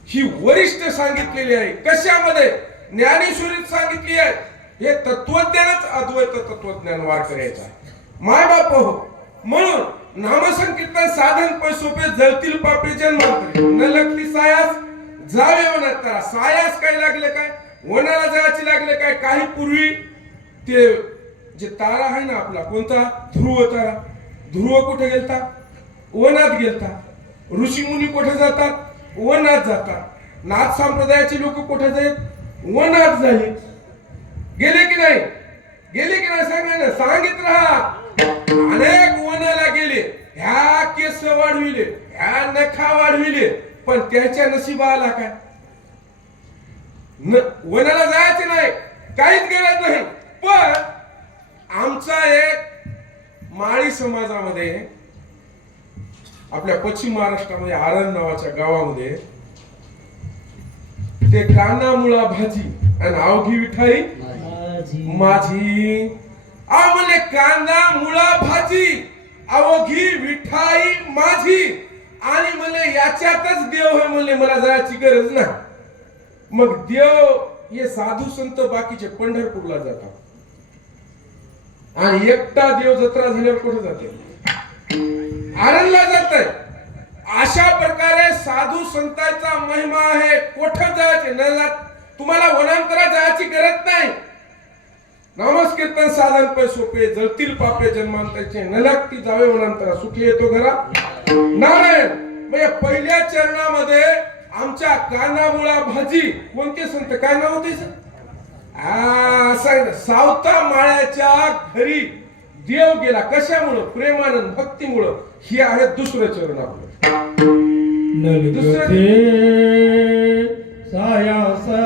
ही वरिष्ठ सांगितलेली आहे. कशामध्ये? ज्ञानेश्वरीत सांगितली आहे. हे तत्वज्ञानच अद्वैत तत्वज्ञान वार करायचा माय बाप हो. म्हणून नामसंकीर्तन साधन पण सोपे, जळतील पापे जन्मांतरी, न लगती सायास जावे वनांतरा. सायास काय लागले काय? वनाला जायचे लागले काय? काही पूर्वी ते जे तारा आहे ना आपला, कोणता? ध्रुव तारा. ध्रुव कुठे गेलता? वनात गेलता. ऋषी मुनी कुठे जातात? वनात जातात. नाथ संप्रदायाचे लोक कुठे जात? वनात झाले. गेले की नाही? गेले की नाही सांगा ना, सांगित राहा. अनेक वनाला गेले, ह्या केस वाढविले, ह्या नखा वाढविले, पण त्याच्या नशिबाला काय? वनाला जायचे नाही, काहीच गरज नाही. पण आमचा एक माळी समाजामध्ये, आपल्या पश्चिम महाराष्ट्रामध्ये आरण नावाच्या गावामध्ये, ते कांदा मुळा भाजी आणि अवघी विठाई माझी. म्हणले कांदा मुळा भाजी अवघी विठाई माझी आणि म्हणले याच्यातच देव आहे म्हणले, मला जायची गरज नाही. मग देव हे साधू संत बाकीचे पंढरपूरला जातात आणि एकटा देव जत्रा झाल्यावर कुठे जाते? आनंदला जात आहे. अशा प्रकारे साधू संतांचा महिमा आहे. कुठं जायचे न जात, तुम्हाला वनांतरा जायची गरज नाही. नामस्कीर्तन साधन पे सोपे, जळतील पापे जन्मांतरचे, न लागती जावे वनांतरा, सुखी येतो घरा नारायण. म्हणजे पहिल्या चरणामध्ये आमच्या कानामुळा भाजी कोणते संत, काय नाव होते सावता माळ्याच्या घरी देव गेला. कशामुळं? प्रेमानंद भक्तीमुळं. ही आहे दुसरं चरण आपलं. नलगते सायासा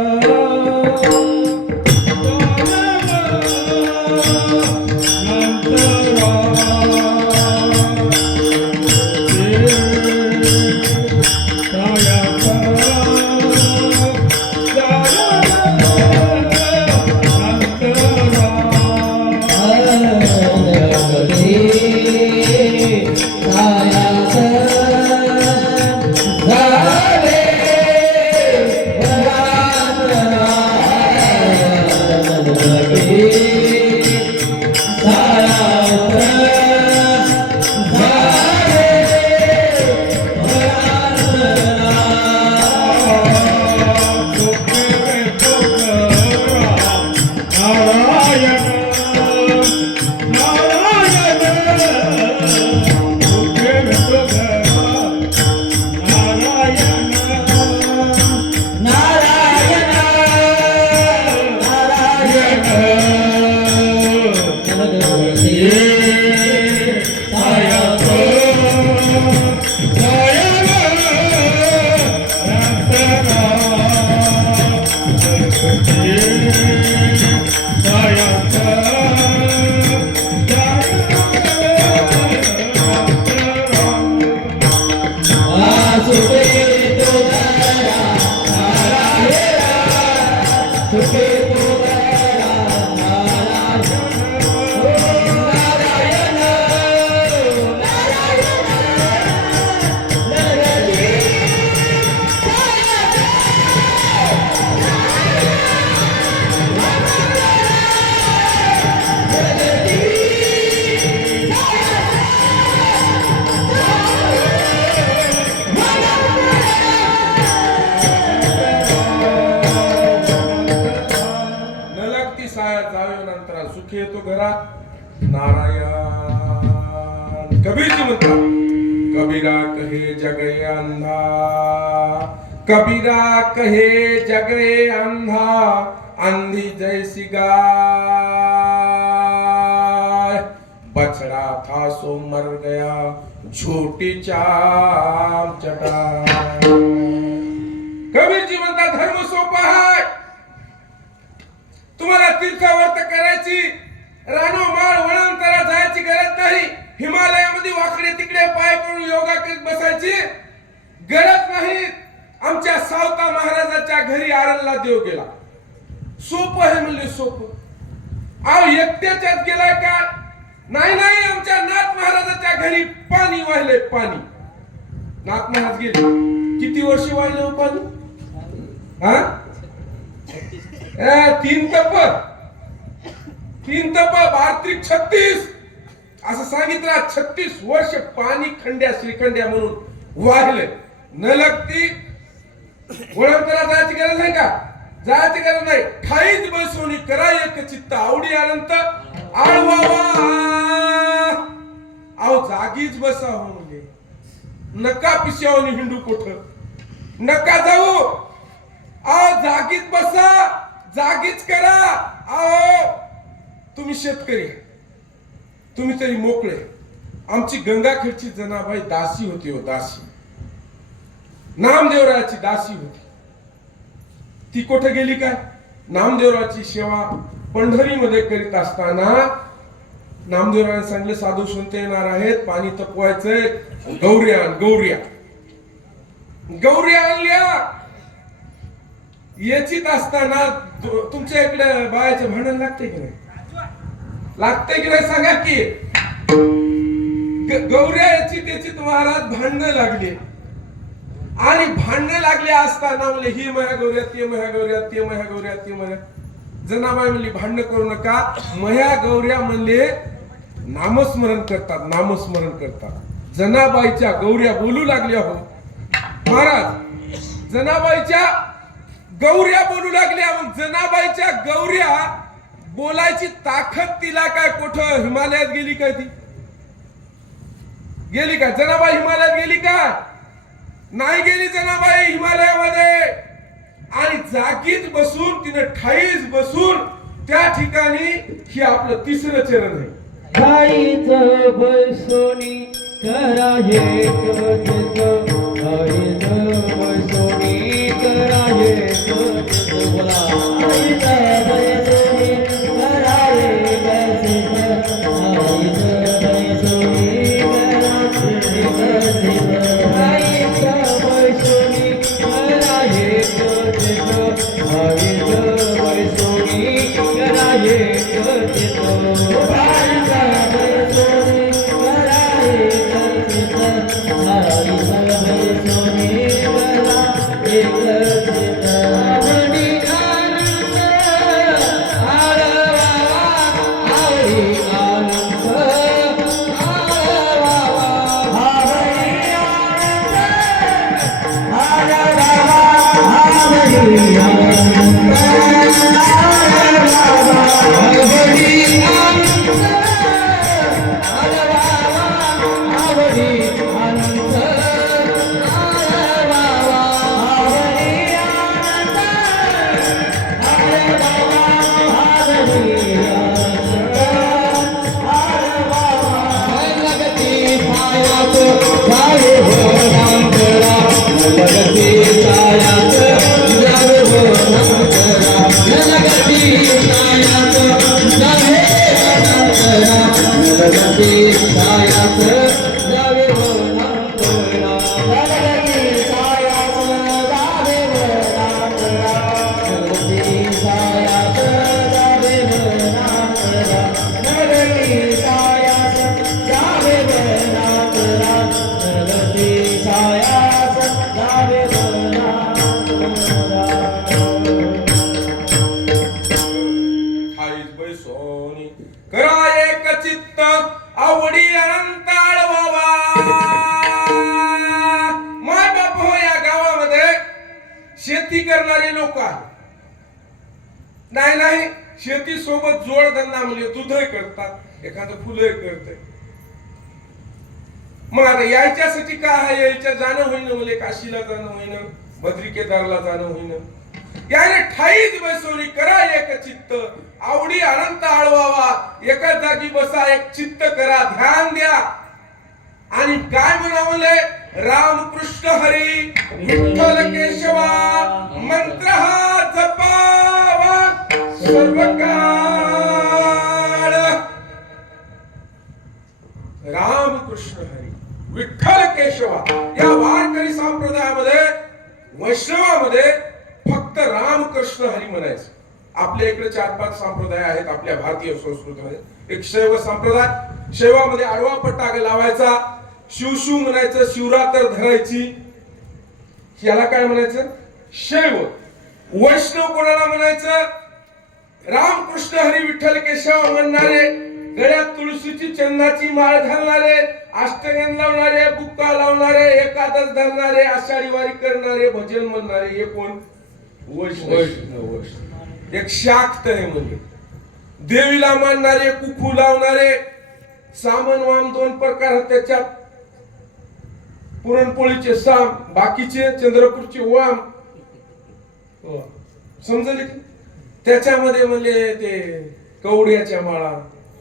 सुखी येतो घरात नारायण. कबीरजी म्हणतात, कबीरा कहे जगे अंधा, कबीरा कहे जगे अंधा, अंधी जैसी गाय, बछड़ा था सो मर गया, झूठी चाम चटाई. कबीरजी म्हणतात धर्म सोपा आहे. तुम्हाला तीर्थावर्त करायची, रानोमाळ वनांतरा जायची गरज नाही. हिमालयामध्ये वाकडे तिकडे पाय करून योगा करीत बसायची गरज नाही. आमच्या सावता महाराजाच्या घरी आरणला देव गेला. सोपं आहे म्हणले, सोपं. अहो एकट्याच्यात गेलाय का? नाही नाही, आमच्या नाथ महाराजाच्या घरी पाणी वाहिले. पाणी नाथ महाराज गेले. किती वर्ष वाहिले हो पाणी? हा, 3 तप 36 असं सांगितलं. 36 वर्ष पाणी खंड्या श्रीखंड्या म्हणून वाहिले. न लागती वळंतरा जायची गरज आहे का? जायची गरज नाही. ठाईच बसवणी करा एक चित्त आवडी अनंत आळवावा. अहो जागीच बसा हो म्हणजे, नका पिशावणी हिंडू कुठं, नका जाऊ. अहो जागीच बसा, जागीच करा. अहो तुम्ही शेतकरी, तुम्ही तरी मोकळे. आमची गंगाखेडची जनाबाई दासी होती हो, दासी. नामदेवरायाची दासी होती. ती कुठे गेली काय? नामदेवरायाची सेवा पंढरीमध्ये करीत असताना नामदेवरायाने सांगितले साधू संत येणार आहेत, पाणी तपवायचंय, गौऱ्या गौऱ्या गौऱ्या आणल्या. येचीत असताना तुमच्या इकडे बायाचे भांडण लागते की नाही? लागते की नाही सांगा की. गौऱ्या याची त्याची महाराज भांडणं लागली आणि भांडणं लागले असताना म्हणले ही मह्या गौऱ्या ते मह्या गौऱ्या ते मह्या गौऱ्या ते मह्या जनाबाई म्हणली भांडणं करू नका मह्या गौऱ्या म्हणले नामस्मरण करतात नामस्मरण करतात जनाबाईच्या गौऱ्या बोलू लागल्या हो महाराज जनाबाईच्या गौऱ्या बोलू लागल्या मग जनाबाईच्या गौऱ्या बोलायची ताकद तिला काय कुठं हिमालयात गेली काय ती गेली का जनाबाई हिमालयात गेली का नाही गेली जनाबाई हिमालयामध्ये आणि जागीच बसून तिने ठाईच बसून त्या ठिकाणी ही आपलं तिसरं चरण आहे ठाईच बसोनी करा हे ठाईच बसोनी करा हे बोला ठाईच बसोनी करा हे ठाईच बसोनी करा ठाईच बसोनी करा हे ठाईच बसोनी करा ठाईच बैसोनी करा एक चित्त आवडी अनंताळ बाबा माय बाप हो या गावामध्ये शेती करणारे लोक आहेत नाही नाही शेती सोबत जोडधंदा म्हणजे दूधही करतात एखादं फुलही करते मग आता यायच्यासाठी काय आहे यायच्या जाणं होईन म्हणजे काशीला जाणं होईन बद्री केदारला जाणं होईन याने ठाईच बसवली करा एक चित्त आवडी अनंत आळवावा एका जागी बसा एक चित्त करा ध्यान द्या आणि काय म्हणावले रामकृष्ण हरी विठ्ठल केशवा मंत्र हा जपावा सर्वकाळ रामकृष्ण हरी विठ्ठल केशवा या वारकरी संप्रदायामध्ये वैष्णवामध्ये फक्त रामकृष्ण हरी म्हणायचं आपल्या इकडे 4-5 संप्रदाय आहेत आपल्या भारतीय संस्कृतीमध्ये एक शैव संप्रदाय शैवामध्ये आडवा पट्टा लावायचा शिवशिव म्हणायचं शिवरात्र धरायची याला काय म्हणायचं शैव वैष्णव कोणाला म्हणायचं रामकृष्ण हरी विठ्ठल केशव म्हणणारे गळ्यात तुळशीची चंदनाची माळ घालणारे अष्टगंध लावणारे बुक्का लावणारे एकादश धरणारे आषाढी वारी करणारे भजन म्हणणारे हे कोण वैष्णव एक शाक्त आहे म्हणजे देवीला मानणारे कुकू लावणारे सामन वाम 2 प्रकार आहेत त्याच्यात पुरणपोळीचे साम बाकीचे चंद्रपूरचे वाम समजले की त्याच्यामध्ये म्हणजे ते कवड्याच्या माळा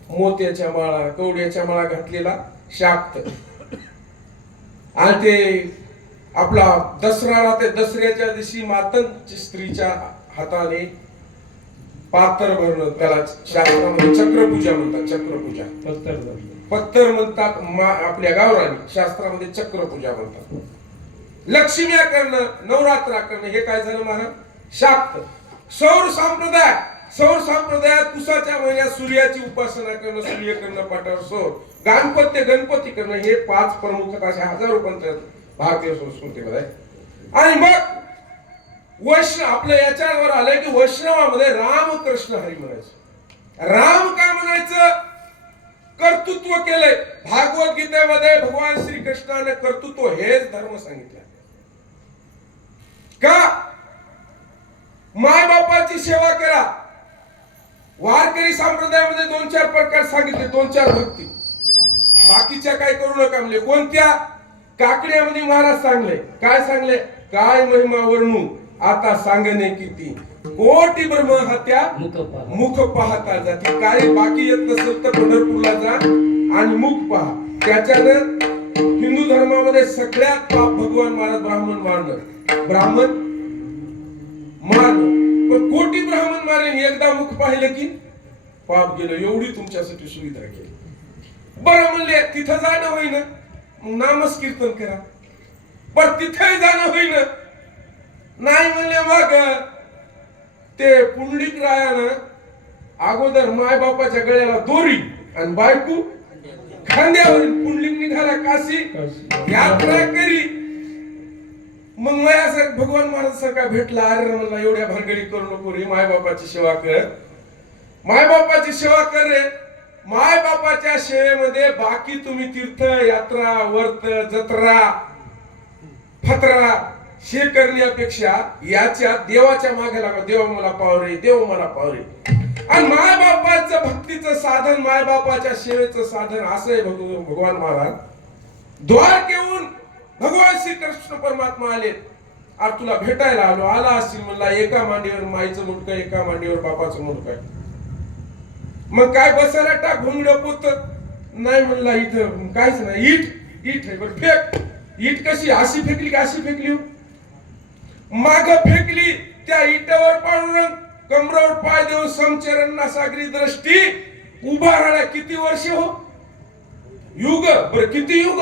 मोत्याच्या माळा कवड्याच्या माळा घातलेला शाक्त आणि ते आपला दसरा राहते दसऱ्याच्या दिवशी मातंग स्त्रीच्या हाताने पात्र भरणं त्याला शास्त्रामध्ये चक्रपूजा म्हणतात चक्रपूजा पत्तर म्हणतात आपल्या गावरानी शास्त्रामध्ये चक्रपूजा म्हणतात लक्ष्म्या करणं नवरात्रा करणं हे काय झालं महाराज शाक्त सौर संप्रदाय सौर संप्रदायात पुसाच्या महिन्यात सूर्याची उपासना करणं, सूर्य करणं, पाठावर सौर, गणपती करणं, हे 5 प्रमुख अशा हजारो पंथ भारतीय संस्कृतीमध्ये आहे. आणि मग वैष्णव आपलं याच्यावर आलंय की वैष्णवामध्ये रामकृष्ण हरी म्हणायचं. राम काय म्हणायचं? कर्तृत्व केलंय. भागवत गीतेमध्ये भगवान श्रीकृष्णाने कर्तृत्व हेच धर्म सांगितलं. का? माय बापाची सेवा करा. वारकरी संप्रदायामध्ये 2-4 प्रकार सांगितले, 2-4 भक्ती. बाकीच्या काय करू नका म्हणले. कोणत्या? काकड्यामध्ये महाराज सांगले. काय सांगले? काय महिमा वर्णू आता सांगणे किती, कोटी ब्रह्म हत्या मुख पाहता जाती. काय बाकी येत नसेल तर पंढरपूरला जा आणि मुख पहा. त्याच्यानं हिंदू धर्मामध्ये सगळ्यात पाप भगवान महाराज ब्राह्मण मारणं, ब्राह्मण मारणं. पण कोटी ब्राह्मण मारेन एकदा मुख पाहिलं की पाप गेलं. एवढी तुमच्यासाठी सुविधा केली. बरं म्हणले तिथं जाणं होईना, मग नामच कीर्तन करा. पण तिथे जाणं होईना, नाही म्हणले मग ते पुंडलिक रायानं अगोदर माय बापाच्या गळ्याला दोरी आणि बायको खांद्यावर. पुंडलिक निघाला काशी यात्रा करी. मग मी असं भगवान महाराज सारखा भेटला. अरे म्हणला एवढ्या भानगडी करू नको रे, माय बापाची सेवा कर, माय बापाची सेवा कर रे. माय बापाच्या सेवेमध्ये बाकी तुम्ही तीर्थ यात्रा वर्त जत्रा फत्रा शे करण्यापेक्षा याच्या देवाच्या मागे लागा. देव मला पाव रे, देव मला पाव रे. आणि माय बापाचं भक्तीचं साधन, माय बापाच्या सेवेचं साधन असं आहे. भगवान महाराज द्वारकेहून भगवान श्रीकृष्ण परमात्मा आले. आज तुला भेटायला आलो. आला असतील म्हणला, एका मांडीवर माईचं मुंडक, एका मांडीवर बापाचं मुंडक आहे. मग काय बसायला टाक भुंगड पोत. नाही म्हणला इथं काहीच नाही, इट आहे. बरं फेक. इट कशी अशी फेकली का अशी फेकली? माग फेकली. त्या इटावर पांडुरंग कमरावर पाय देऊन समचरण सागरी दृष्टी उभा राहिला. किती वर्ष हो? युग. बरं किती युग?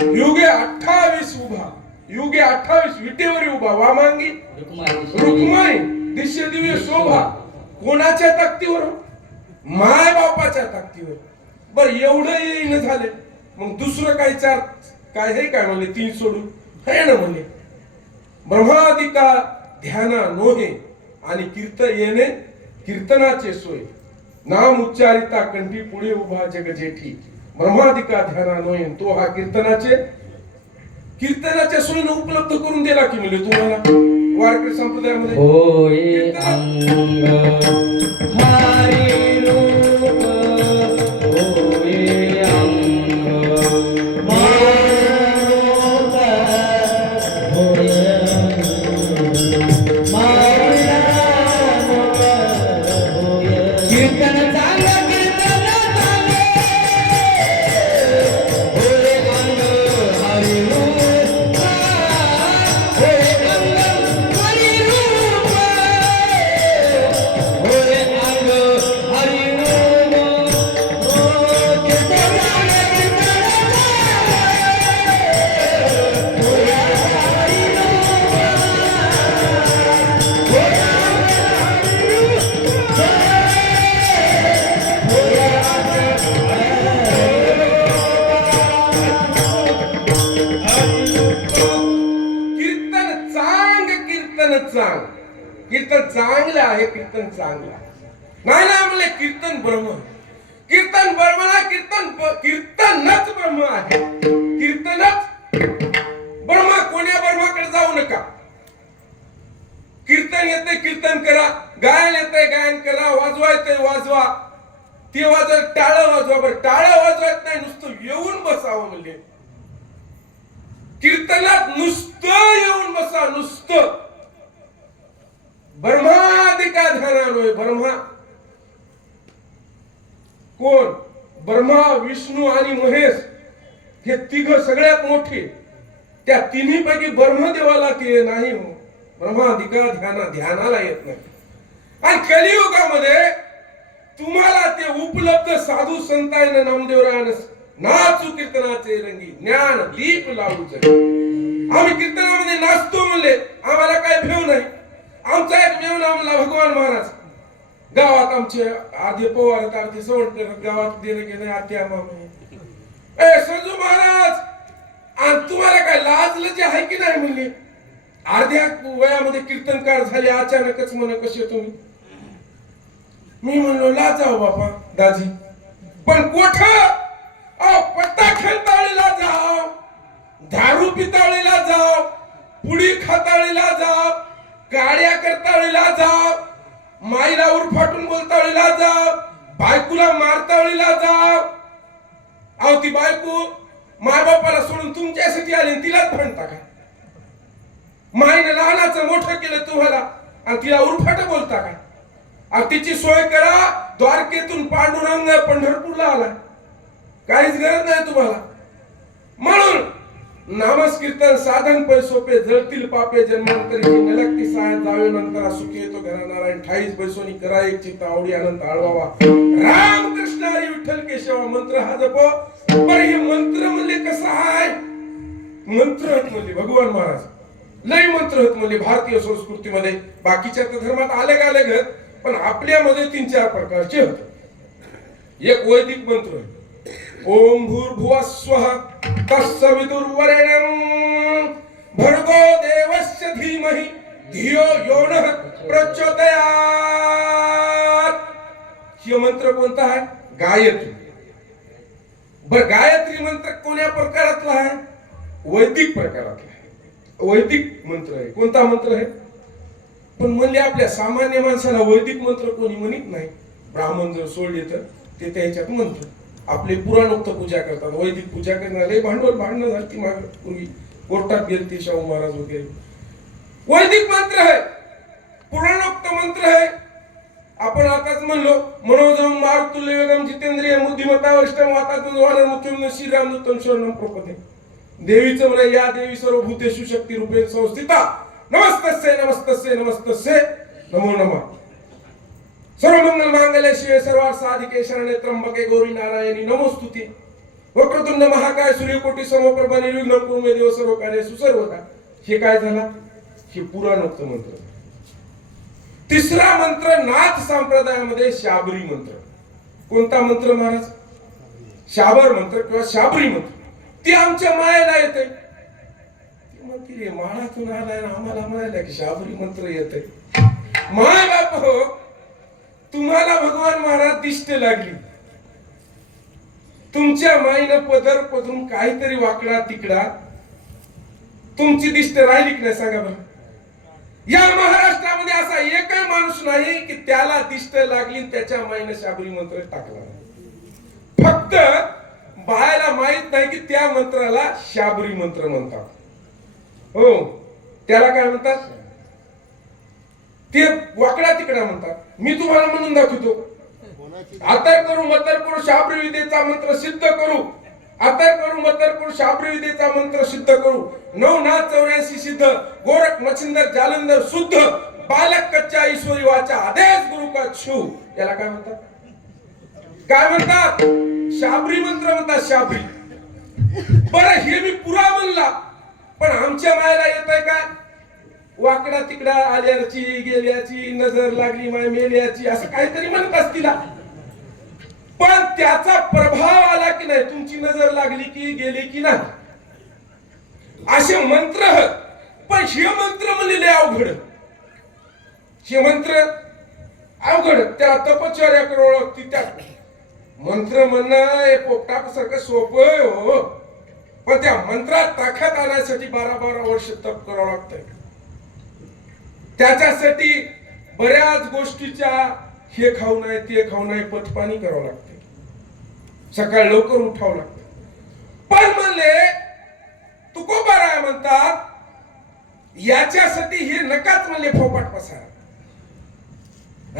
युगे 28 उभा. युगे 28 विटेवर उभा. वामांगी रुक्माई दिशे दिव्य शोभा. कोणाच्या ताकदीवर? माय बापाच्या ताकदीवर. बर एवढं येईन झाले. मग दुसरं काय 4 काय हे काय म्हणले 3 सोडून हे ना म्हणले ब्रह्मादिका ध्याना नोहे आणि कीर्तन येणे कीर्तनाचे सोय. नाम उच्चारिता कंठी पुढे उभा जग जेठी. ब्रह्मादिका ध्याना नोहे. तो हा कीर्तनाच्या सोयीनं उपलब्ध करून दिला की म्हणजे तुम्हाला वारकरी संप्रदायामध्ये. होय अंग हरी रूप, होय अंग मानव, होय मानव, होय कीर्तन चांगलं, कीर्तन चांगलं, होय अंग हरी रूप, होय अंग हरी रूप, होय अंग हरी रूप, कीर्तन चांगलं, कीर्तन चांगलं, होय हरी रूप, होय अंग हरी रूप, होय कीर्तन चांगलं आहे. कीर्तन चांगलं आहे. नाही ना म्हणले कीर्तन ब्रह्म. कीर्तन ब्रह्म ना. कीर्तनच ब्रह्म आहे. कीर्तनच ब्रह्म. कोण्या ब्रह्माकडे जाऊ नका. कीर्तन येते कीर्तन करा, गायन येते गायन करा, वाजवा येते वाजवा. ते वाजवा, टाळं वाजवा. बरं टाळं वाजवत नाही, नुसतं येऊन बसावं म्हणले. कीर्तनात नुसतं येऊन बसा. नुसतं ब्रह्मादिका ध्यानानोय. ब्रह्मा कोण? ब्रह्मा विष्णू आणि महेश हे तिघ सगळ्यात मोठे. त्या तिन्ही पैकी ब्रह्मदेवाला ते नाही. ब्रह्मादिका ध्यानाला येत नाही. आणि कलियुगामध्ये तुम्हाला ते उपलब्ध साधू संतांना नामदेवरायाने नाचू कीर्तनाचे रंगी ज्ञान दीप लावू जग. आम्ही कीर्तनामध्ये नाचतो म्हणले, आम्हाला काय भेव नाही. आमचा एक मेव नामला भगवान महाराज. गावात आमचे आधी पवार आहेत, अर्धे सवंडकर गावात देणं घेणं आत्या मामा. ए संजू महाराज, आणि तुम्हाला काय लाजलं जे आहे की नाही म्हणले. अर्ध्या वयामध्ये कीर्तनकार झाले अचानकच म्हण कसे तुम्ही. मी म्हणलो लाजाव बापा दाजी, पण कोठ पत्ता खेळताळीला जाव, दारू पिताळीला जाव, पुडी खाताळीला जाव, गाड्या करताळीला जाव, माईला उरफाटून बोलताळीला जाव, बायकोला मारताळीला जाव. अहो ती बायको माय बापाला सोडून तुमच्यासाठी आली, तिलाच म्हणता काय. माईने लहानाचं मोठं केलं तुम्हाला आणि तिला उरफाट बोलता काय. तिची सोय करा, द्वारकेतून पांडुरंग पंढरपूरला आला, काहीच गरज नाही तुम्हाला. म्हणून नामस्कीर्तन साधन पै सोपे, जळतील पापे जन्मांतरी नलगती साय जावे नंतर सुखी येतो घरा नारायण ठाईस बैसोनी करा एक चित्त आवडी अनंत आळवावा. राम कृष्ण हरी विठ्ठल केशवा मंत्र हा जप. पण हे मंत्र म्हणजे कसं आहे, मंत्र म्हणजे भगवान महाराज लय मंत्र होत म्हणजे भारतीय संस्कृतीमध्ये. बाकीच्या तर धर्मात आले ग, पण आपल्यामध्ये 3-4 प्रकारचे होते. एक वैदिक मंत्र आहे, ओम भूर्भुवः स्वः तत्सवितुर्वरेण्यं भर्गो देवस्य धीमहि धियो यो नः प्रचोदयात्. हे मंत्र कोणता आहे, गायत्री. बर गायत्री मंत्र कोण्या प्रकारातला आहे, वैदिक प्रकारातला आहे. वैदिक मंत्र आहे. कोणता मंत्र आहे, पण म्हणले आपल्या सामान्य माणसाला वैदिक मंत्र कोणी म्हणत नाही. ब्राह्मण जर सोडले तर ते त्याच्यात मंत्र आपले पुराणोक्त पूजा करतात. वैदिक पूजा करणारे भांडणं झाली माग पूर्वी कोर्टात गेलते शाहू महाराज वगैरे. वैदिक मंत्र आहे, पुराणोक्त मंत्र आहे. आपण आताच म्हणलो मनोजम मारुतुल्य वेगम जितेंद्रिय बुद्धिमत्ता वरिष्ठम वातात्म वानर मुख्यम श्रीरामदूतम शरणम प्रपदे. देवीचं म्हणे या देवी सर्व भूतेषु शक्ती रूपेण संस्थिता नमस्तस्ये नमस्तस्ये नमस्तस्ये नमो नमः. सर्वमंगल मांगल्ये शिवे सर्वार्थ साधिके शरण्ये त्र्यंबके गौरी नारायणी नमोस्तुते. वक्रतुंड महाकाय सूर्यकोटी समप्रभ निर्विघ्नं कुरु मे देव सर्व कार्येषु सर्वदा. हे काय झाला, हे पुराणोक्त मंत्र. तिसरा मंत्र नाथ संप्रदायामध्ये शाबरी मंत्र. कोणता मंत्र महाराज, शाबर मंत्र किंवा शाबरी मंत्र. ती आमच्या मायेला येते. ती माळातून आलाय ना आम्हाला म्हणायला की शाबरी मंत्र येते. माय बाप हो, तुम्हाला भगवान महाराज दिष्ट लागली, तुमच्या माईनं पदर पदरून काहीतरी वाकडा तिकडा तुमची दिष्ट राहिली की नाही सांगा बरं. या महाराष्ट्रामध्ये असा एकही माणूस नाही की त्याला दिष्ट लागली त्याच्या माईनं शाबरी मंत्र टाकला. फक्त बायाला माहित नाही की त्या मंत्राला शाबरी मंत्र म्हणतात. हो, त्याला काय म्हणतात, ते वाकडा तिकडा म्हणतात. मी तुम्हाला म्हणून दाखवतो. आतर करू मतर करू शाबरी विद्येचा मंत्र सिद्ध करू. आतर करू मतर करू शाबरी विद्येचा मंत्र सिद्ध करू. 984 सिद्ध गोरख मच्छिंदर जालंधर शुद्ध बालक कच्चा ईश्वरी वाचा आदेश गुरु का छू. याला काय म्हणतात, काय म्हणतात, शाबरी मंत्र म्हणतात. शाबरी. बरं हे मी पुरा म्हणला, पण आमच्या मायला येतंय काय, वाकडा तिकडा आल्याची गेल्याची नजर लागली माय मेल्याची असं काहीतरी म्हणत असतील. पण त्याचा प्रभाव आला की नाही, तुमची नजर लागली की गेली की नाही, असे मंत्र. पण हे मंत्र म्हणलेले अवघड. हे मंत्र अवघड. त्या तपश्चर्या ओळखती त्या मंत्र म्हणणं पोपटासारखं सोपं हो, पण त्या मंत्रात ताकद आणण्यासाठी 12-12 वर्ष तप करावं लागतंय. त्याच्यासाठी बऱ्याच गोष्टीच्या हे खाऊ नये ते खाऊ नये पथपाणी करावं लागते. सकाळी लवकर उठावं लागतं. पण म्हणले तुकोबाराय म्हणतात याच्यासाठी हे नकाच म्हणले फोपाट पसारा.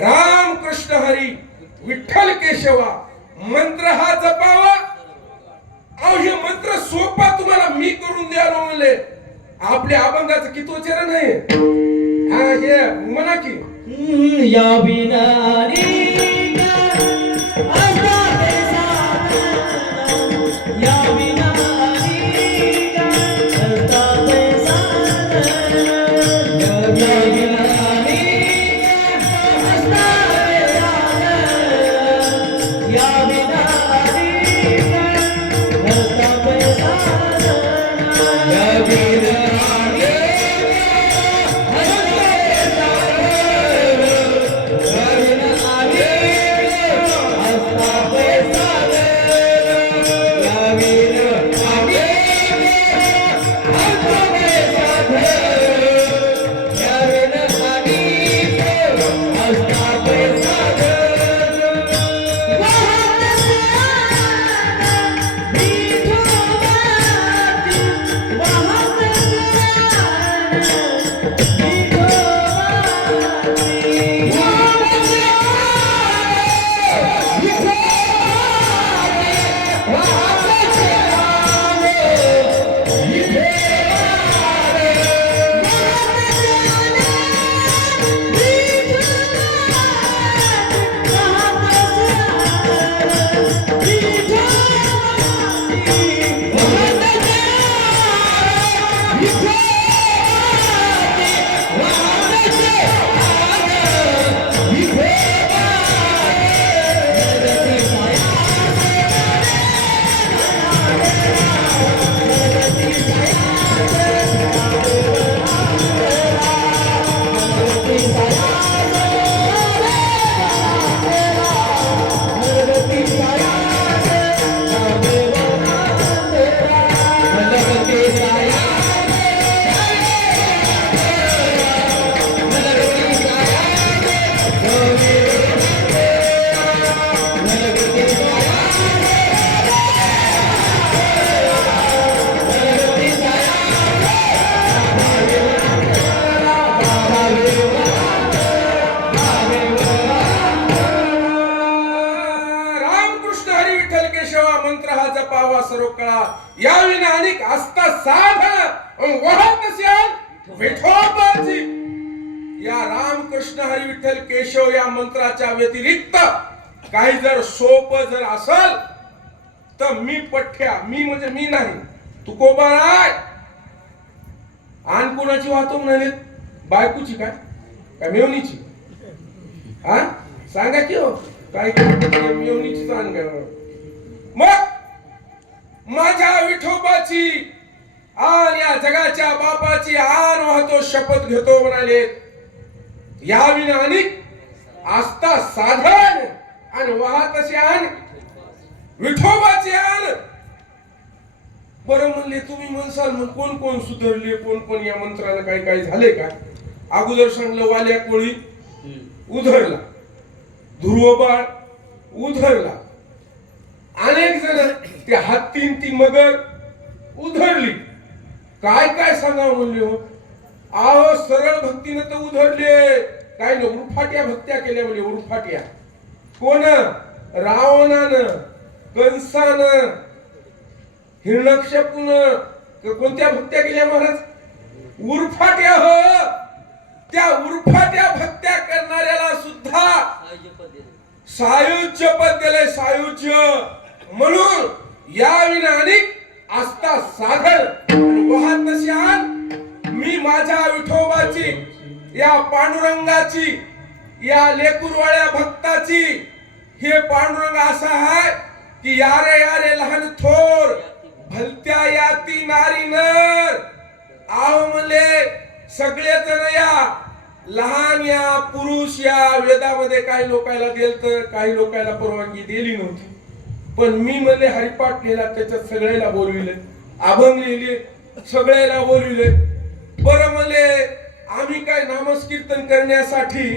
राम कृष्ण हरी विठ्ठल केशवा मंत्र हा जपावा. अहो हे मंत्र सोपा तुम्हाला मी करून द्यालो म्हणले. आपल्या अभंगाचं किती चरण आहे हा हे म्हणा की या बिनारी या बिनारी या बिनारी या विना अनेक असता साधन वाहत विठोबाची. या रामकृष्ण हरी विठ्ठल केशव या मंत्राच्या व्यतिरिक्त काही जर सोपं जर असल तर मी पठ्या, मी म्हणजे मी नाही, तुकोबा आहे. आण कोणाची वाहतो म्हणाले? बायकोची काय काय मेवणीची? हा सांगा की हो काय मेवणीची सांगा. मग माझ्या विठोबाची आणि या जगाच्या बापाची आण वाहतो, शपथ घेतो म्हणाले. या विना अनेक आस्था साधन आणि वाहतशी आण विठोबाची आण. बरं म्हणले तुम्ही म्हणसाल मग कोण कोण सुधारले, कोण कोण या मंत्राला काही काही झाले का? अगोदर सांगलं वाल्या कोळी उधरला, ध्रुवबाळ उधरला, अनेक जण ते हत्तीन ती मगर उधरली. काय काय सांगा म्हणले हो? आहो सरळ भक्तीनं तर उधरले, काय ना उरफाट्या भक्त्या केल्या म्हणजे उरफाट्या. कोण? रावणानं, कंसानं, हिरण्यकश्यपूनं कोणत्या भक्त्या केल्या महाराज? उरफाट्या. हो त्या उरफाट्या भक्त्या करणाऱ्याला सुद्धा सायुज्य पद दिले, सायुज्य. म्हणून या विना अनेक आस्था साधन वाहत नशी आण मी माझ्या विठोबाची, या पांडुरंगाची, या लेकुरवाळ्या भक्ताची. हे पांडुरंग असा आहे की यारे यारे लहान थोर भलत्या याती नारी नर. आहो म्हणले सगळे जण या लहान या पुरुष या वेदामध्ये काही लोकांना दिल तर काही लोकांना परवानगी दिली नव्हती. पण मी म्हणले हरिपाठ केला त्याच्यात सगळ्याला बोलविले, अभंग लिहिले सगळ्याला बोलविले. बरं म्हणले आम्ही काय नामस्कीर्तन करण्यासाठी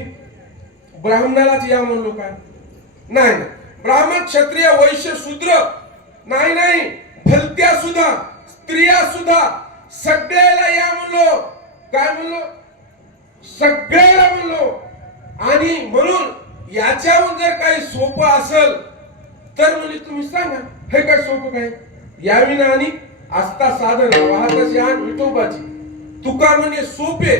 ब्राह्मणालाच या म्हणलो काय? नाही नाही, ब्राह्मण क्षत्रिय वैश्य शूद्र नाही नाही, भलत्या सुद्धा स्त्रिया सुद्धा सगळ्याला या म्हणलो. काय म्हणलो? सगळ्याला म्हणलो. आणि म्हणून याच्याहून जर काही सोपं असेल तर म्हणजे तुम्ही सांगा. हे काय सोपं काय? याविना आणि आस्था साधन वाहतशी आण विठोबाची. तुका म्हणे सोपे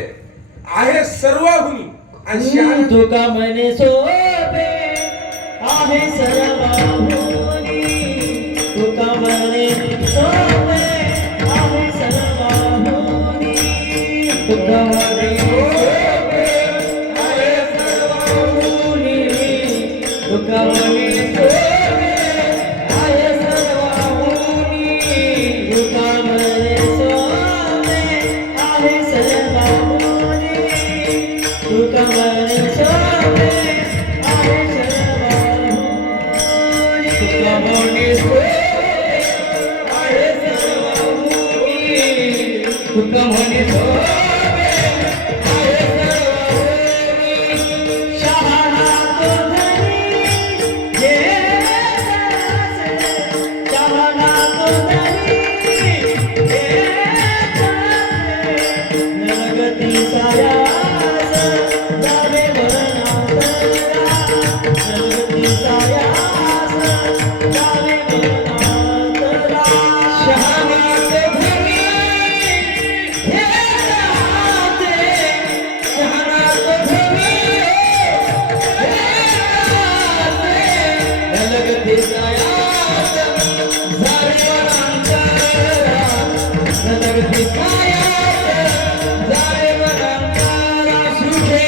आहे सर्वाहुनी आणि शहाणा तुका म्हणे सोपे आहे सर्वाहुनी. तुका म्हणे सोपे आहे सर्वाहुनी. तुका म्हणे सोपे आहे सर्वाहुनी. तुका म्हणे सोपे आहे सर्वाहुनी. तुका म्हणे सोपे आहे सर्वाहुनी. तुका म्हणे सोपे आहे सर्वाहुनी. तुका म्हणे सोपे आहे सर्वाहुनी. तुका म्हणे सोपे आहे सर्वाहुनी. शहाणा तो धनी जे तसे. शहाणा तो धनी जे तसे. नरगती सायास जावे वरनातरा. नरगती सायास जावे वरनातरा. शहाणा तो धनी हे राहते. शहाणा तो धनी हे राहते. नरगती सायास जावे वरनातरा. नरगती सायास जावे वरनातरा. सुखे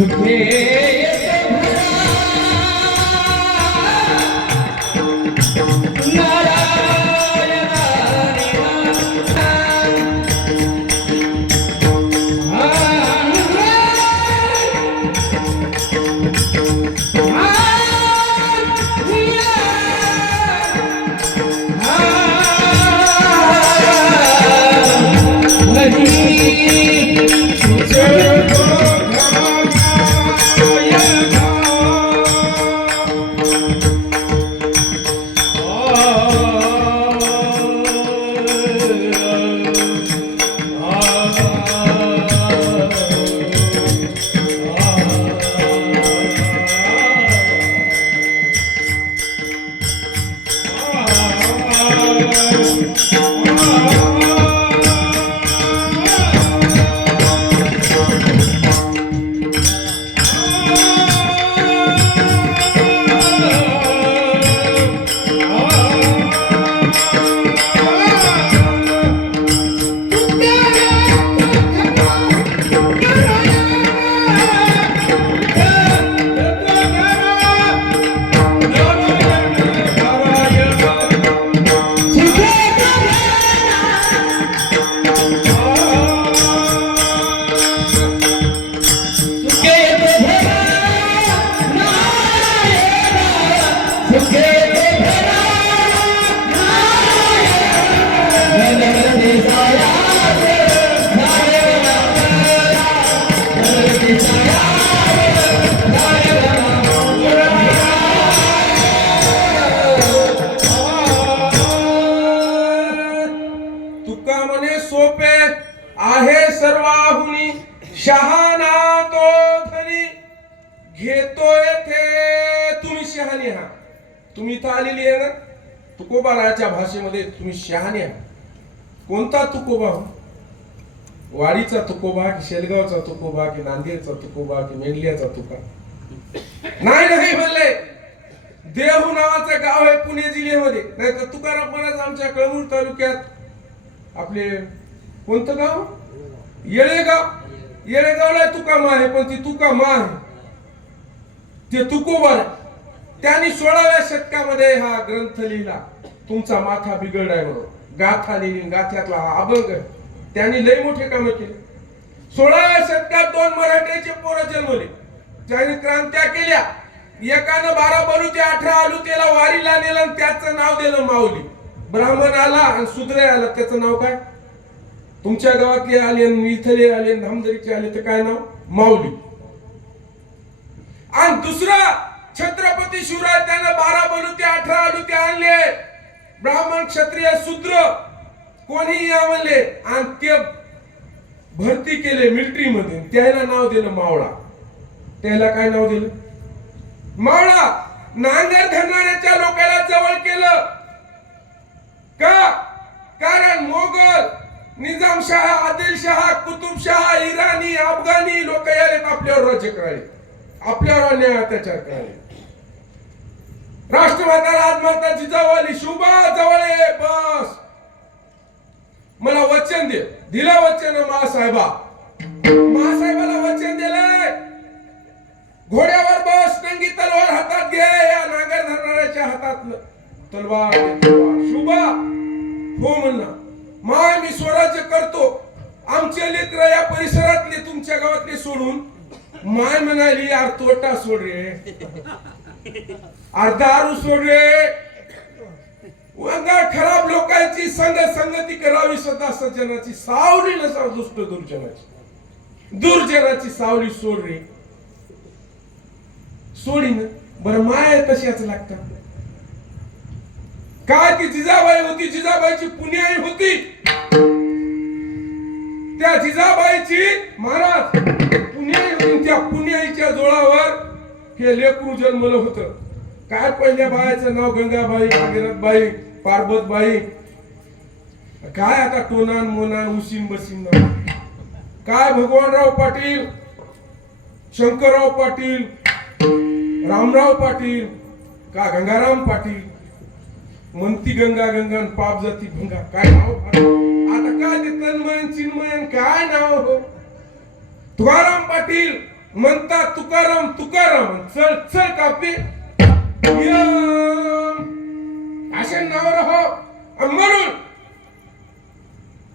सुखे येतो नारायण तुका म्हणे सोपे आहे सर्वाहुनी शहाणा तो धनी घेतो येथे तुम्ही शहाणी आहात. तुम्ही इथं आलेली आहे ना तुकोबाराच्या भाषेमध्ये तुम्ही शहाणे आहात. कोणता तुकोबा हो? वाडीचा तुकोबा की शेलगावचा तुकोबा की नांदेडचा तुकोबा की मेंढल्याचा तुका? नाही नाही म्हणले देहू नावाचं गाव आहे पुणे जिल्ह्यामध्ये. नाही तर तुकाराम महाराज आमच्या कळमूर तालुक्यात आपले कोणतं गाव येळेगाव. येळेगावला तुकामा आहे पण ती तुकामा आहे ते तुकोबा आहे. त्यांनी 16व्या शतकामध्ये हा ग्रंथ लिहिला. तुमचा माथा बिघडलाय म्हणून गाथा लिहिली. गाथ्यातला हा अभंग त्यांनी लय मोठे काम केले. 16व्या शतकात 2 मराठ्याचे पोरं जन्मले. त्यांनी क्रांत्या केल्या. एकानं 12 बलुते 18 आलुतेला वारीला नेलं आणि त्याचं नाव दिलं माऊली. ब्राह्मण आला आणि शूद्र आला त्याचं नाव काय? तुमच्या गावातले आले इथले आले धामदरीचे आले तर काय नाव? माऊली. आणि दुसरा छत्रपती शिवराय त्यानं 12 बलुते 18 आलुते आणले. ब्राह्मण क्षत्रिय शूद्र कोणीही या म्हणले आणि ते भरती केले मिलिटरी मध्ये. त्याला नाव दिलं मावळा. त्याला काय नाव दिलं? मावळा. नांगर धरणाऱ्याच्या लोकांना जवळ केलं का? कारण मोगल निजामशाह आदिलशाह कुतुबशाह इराणी अफगाणी लोक याले आपल्यावर राज्य करायले. आपल्यावर अन्याय अत्याचार करायले. राष्ट्रमाता राजमाता जिजाऊ शुभा जवळ ये बस. मला वचन दे. दिलं वचन महासाहेबा. महासाहेबाला वचन दिलंय. घोड्यावर बस. नंगी तलवार हातात घे. या नांगर धरणाऱ्याच्या हातात तलवार. शुभा हो म्हणणं. माय मी स्वराज्य करतो. आमचे लेकर या परिसरातले तुमच्या गावातले सोडून माय म्हणाली यार तोटा सोड रे. दारू सोड रे. वंगाळ खराब लोकांची संगती करावी. सदा सज्जनाची सावली नसा दुष्ट दुर्जनाची सावली सोड रे. सोडी ना बरं. माय तशाच लागतात. काय ती जिजाबाई होती. जिजाबाईची पुण्याई होती. त्या जिजाबाईची महाराज पुण्याई होती. त्या पुण्याईच्या जोळावर हे लेकरू जन्मलं होतं. काय पहिल्या बायाचं नाव गंगाबाई भागीरथबाई पार्वतबाई. काय आता टोनान मोनान उशीन बसीन नाव. काय भगवानराव पाटील शंकरराव पाटील रामराव पाटील का गंगाराम पाटील म्हणती गंगा गंगा पाप जाती भंगा. काय नाव आता? काय ते तन्मयन चिन्मयन काय नाव हो? तुकाराम पाटील म्हणतात तुकाराम तुकाराम चल चल कापी असे नाव हो म्हणून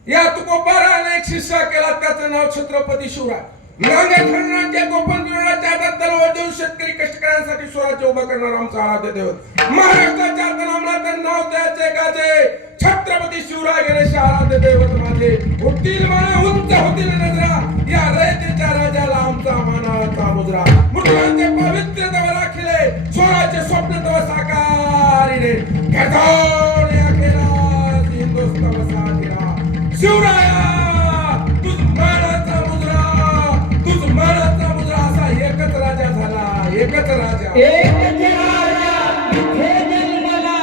या तुकोबाराने एक शिष्या केला त्याचं नाव छत्रपती शिवराय. नांदेड गोपन विरोधाच्या हातात तलवार देऊन शेतकरी कष्टकऱ्यांसाठी स्वराज्य उभा करणारा आमचा आराध्य दैवत. महाराष्ट्राच्या तनामला नाव द्यायचे गाजे छत्रपती शिवराय गणेश आराध्य दैवत माझे. होतील माने उंच होतील नजरा या रयतेच्या राजाला आमचा मानाचा मुजरा. मुलांचे पवित्र तव राखिले स्वराज्य स्वप्न तव साकारिले. घेतोने अखेरा हिंदुस्तान साथिरा शिवराया तुझ मानाचा मुजरा तुझ मानाचा मुजरा. असा एकच राजा झाला एकच राजा. एकच राजा इथे जन्मला,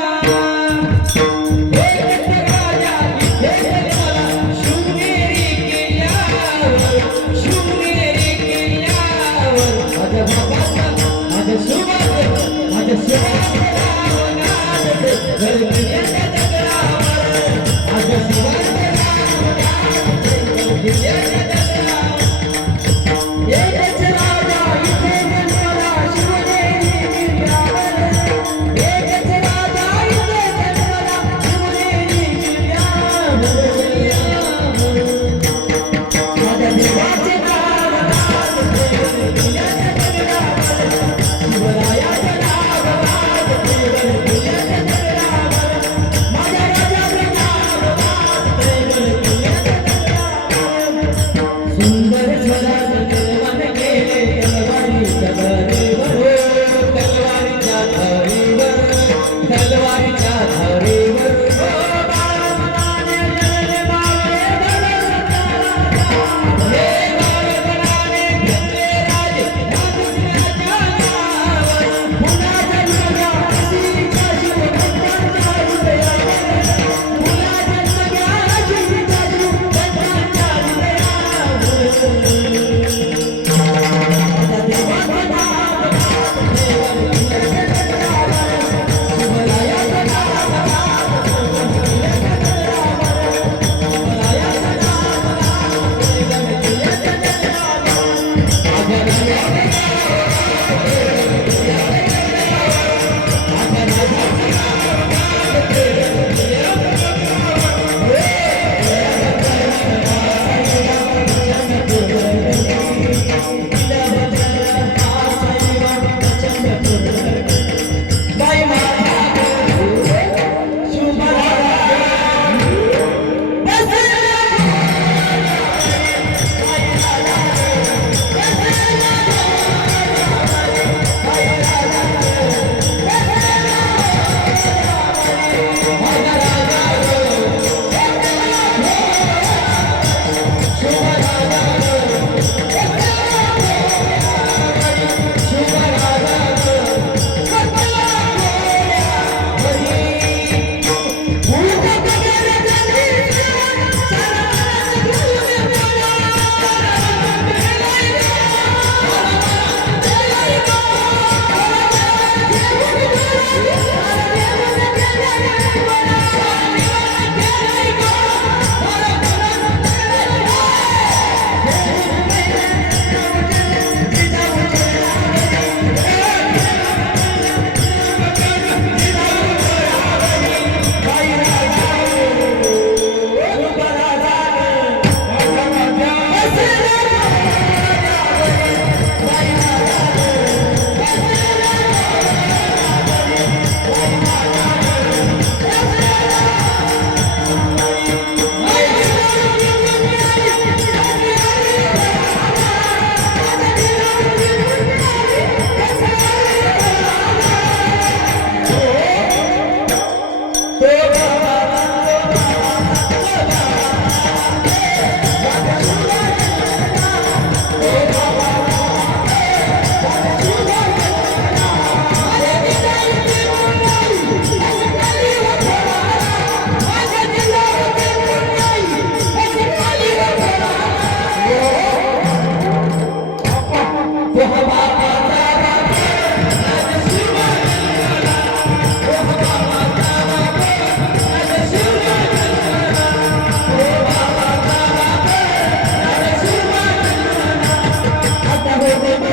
एकच राजा इथे जन्मला. शिवनेरी किल्ल्यावर, शिवनेरी किल्ल्यावर. माझ्या बाबाचा, माझ्या सुभाष, माझ्या सुभाषराव नांदते गडगड्याच्या दगडावर. माझ्या सुभाषराव नांदते गडगड्याच्या दगडावर. एकच राजा इथे जन्मला, शिवनेरी किल्ल्यावर. एकच राजा इथे जन्मला, शिवनेरी किल्ल्यावर. माझ्या देवाचे नाव नांदते गडगड्याच्या दगडावर. शिवरायाचे नाव नांदते गडगड्याच्या दगडावर. माझ्या राजाचे नाव नांदते गडगड्याच्या दगडावर. सुंदर स्वराज निर्माण केले तलवारीच्या धारेवर, तलवारीच्या धारेवर, तलवारीच्या धारेवर. ओ बाळपणाने जळले मावळे बळवंताला, हे बाळपणाने घेतले राजे राजश्रीच्या नावावर. पुन्हा जन्म घ्या अशीच्या शिवभक्तांच्या हृदयावर. पुन्हा जन्म घ्या अशीच्या शिवभक्तांच्या हृदयावर. माझ्या देवाचं नाव नांदते गडगड्याच्या दगडावर. शिवरायाचं नाव नांदते गडगड्याच्या दगडावर. शिवरायाचं नाव नांदते गडगड्याच्या दगडावर. माझ्या राजाचं नाव नांदते गडगड्याच्या दगडावर. माझ्या राजाचं नाव नांदते गडगड्याच्या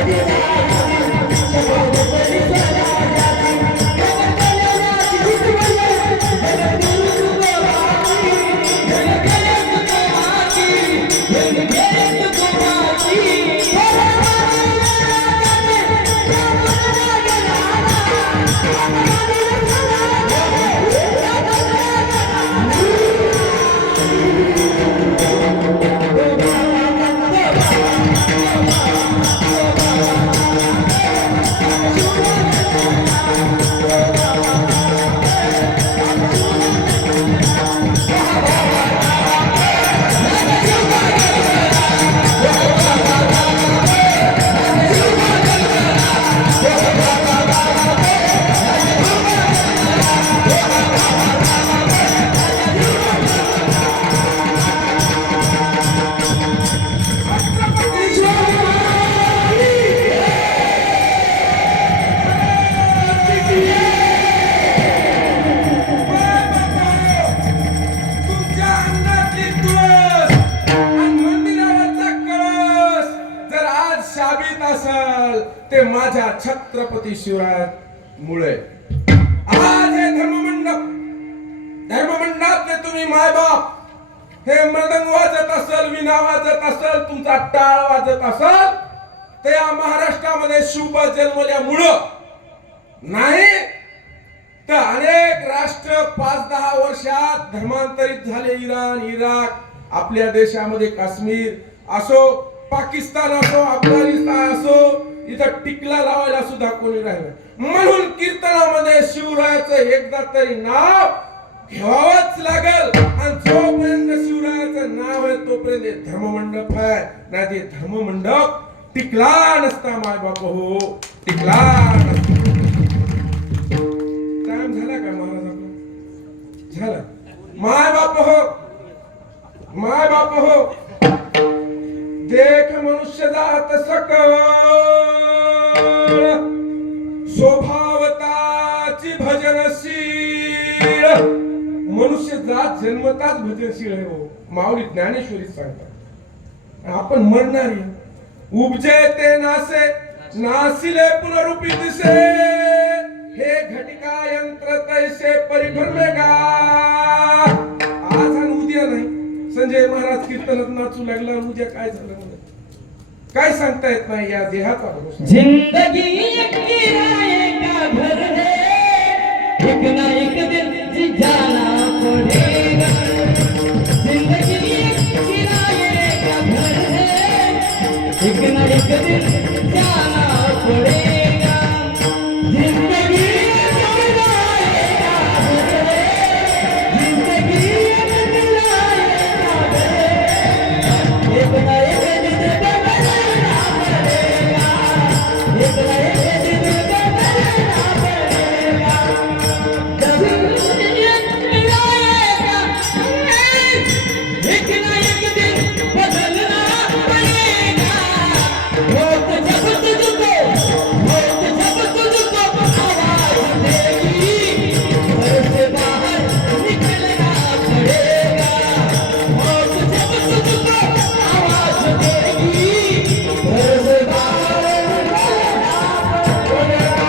शाबीत असल ते माझ्या छत्रपती शिवरायामुळे. आज हे धर्ममंडपातले तुम्ही मायबाप हे मृदंग वाजत असल, विणा वाजत असल, तुमचा टाळ वाजत असल, ते या महाराष्ट्रामध्ये शुभ जन्मल्यामुळं नाही तर अनेक राष्ट्र 5-10 वर्षात धर्मांतरित झाले. इराण, इराक, आपल्या देशामध्ये काश्मीर असो, पाकिस्तान असो, अफगाणिस्तान असो, इथं टिकला लावायला सुद्धा कोणी राहिलं. म्हणून कीर्तनामध्ये शिवरायाचं एकदा तरी नाव घ्यावंच लागल. आणि जोपर्यंत शिवरायाचं नाव आहे तोपर्यंत हे धर्ममंडप आहे, नाही ते धर्ममंडप टिकला नसता. माय बाप हो, टिकला नसता. टाइम झाला का महाराज आपला? झाला. माय बाप हो, माय बाप हो, देख मनुष्य जात सकळ स्वभावताची भजनशील. मनुष्य जात जन्मताच भजनशील आहे हो. माऊली ज्ञानेश्वरी सांगतात. आपण म्हणणारी उपजे ते नासे, नासिले पुनरुपी दिसे, हे घटिका यंत्र तैसे परिभ्रमे गा. आज आणि उद्या नाही. संजय महाराज कीर्तनात नाचू लागला, उद्या काय झालं म्हणून काय सांगता येत नाही. या देहाचा भरोसा. जिंदगी एक किराए का घर है, एक ना एक दिन जाना पड़ेगा. जिंदगी एक किराए का घर है, एक ना एक दिन जाना पड़ेगा. जिंदगी एक किराए का घर है, जिंदगी एक किराए का घर है, एक ना एक दिन बदलना पड़ेगा, एक ना एक दिन बदलना पड़ेगा. जिंदगी एक किराए का घर है, एक ना एक दिन बदलना पड़ेगा. मौत जब तुझको आवाज देगी, घर से बाहर निकलना पड़ेगा. मौत जब तुझको आवाज देगी, घर से बाहर निकलना पड़ेगा.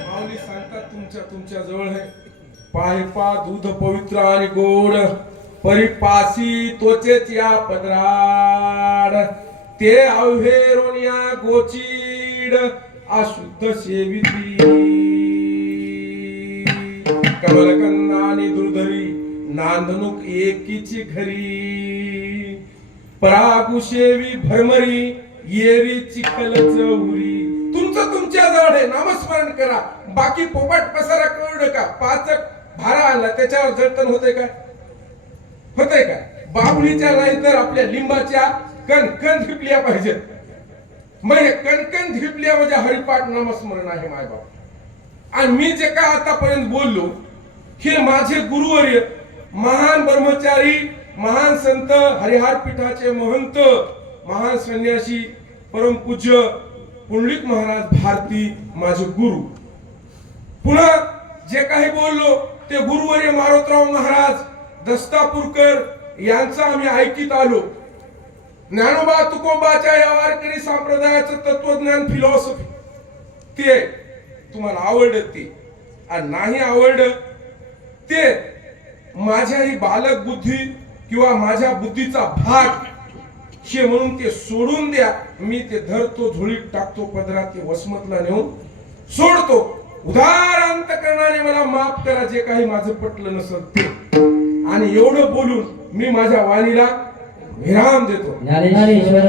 माऊली सांगतात तुमच्या जवळ आहे. पायपा दूध पवित्र आणि गोड, परिपासी त्वचेच या पदराड, ते अवहेरोनिया गोचीड अशुद्ध सेविती. कमलकंदानी दुर्धरी नांदणूक एकीची घरी, परागुशेवी भरमरी येरी चिखल चौरी. तुमचं तुमच्या जवळ आहे, नामस्मरण करा. बाकी पोपट पसारा करू नका. पाचक भारा आणला त्याच्यावर जळतण होते काय? होते काय? बाबळीच्या नाही तर आपल्या लिंबाच्या कणकण धिपल्या पाहिजेत. म्हणजे कणकण धिपल्या म्हणजे हरिपाठ नामस्मरण आहे माय बाप. आणि मी जे काय आतापर्यंत बोललो हे माझे गुरुवर्य, महान ब्रह्मचारी, महान संत, हरिहर पीठाचे महंत, महान संन्यासी, परमपूज्य पुंडलिक महाराज भारती माझे गुरु. पुन्हा जे काही बोललो ते गुरुवर्य मारोतराव महाराज दस्तापूरकर यांचं आम्ही ऐकीत आलो. ज्ञानोबा तुकोबाच्या या वारकरी संप्रदायाचं तत्वज्ञान, फिलॉसॉफी ते तुम्हाला आवडत ते, आणि नाही आवडत ते माझ्याही बालक बुद्धी किंवा माझ्या बुद्धीचा भाग हे म्हणून ते सोडून द्या. मी ते धरतो, झोळीत टाकतो, पदरात ते वसमतला नेऊन सोडतो. उदार अंतकरणाने मला माफ करा जे काही माझं पटलं नसेल ते. आणि एवढं बोलून मी माझ्या वाणीला विराम देतो. ज्ञानेश्वर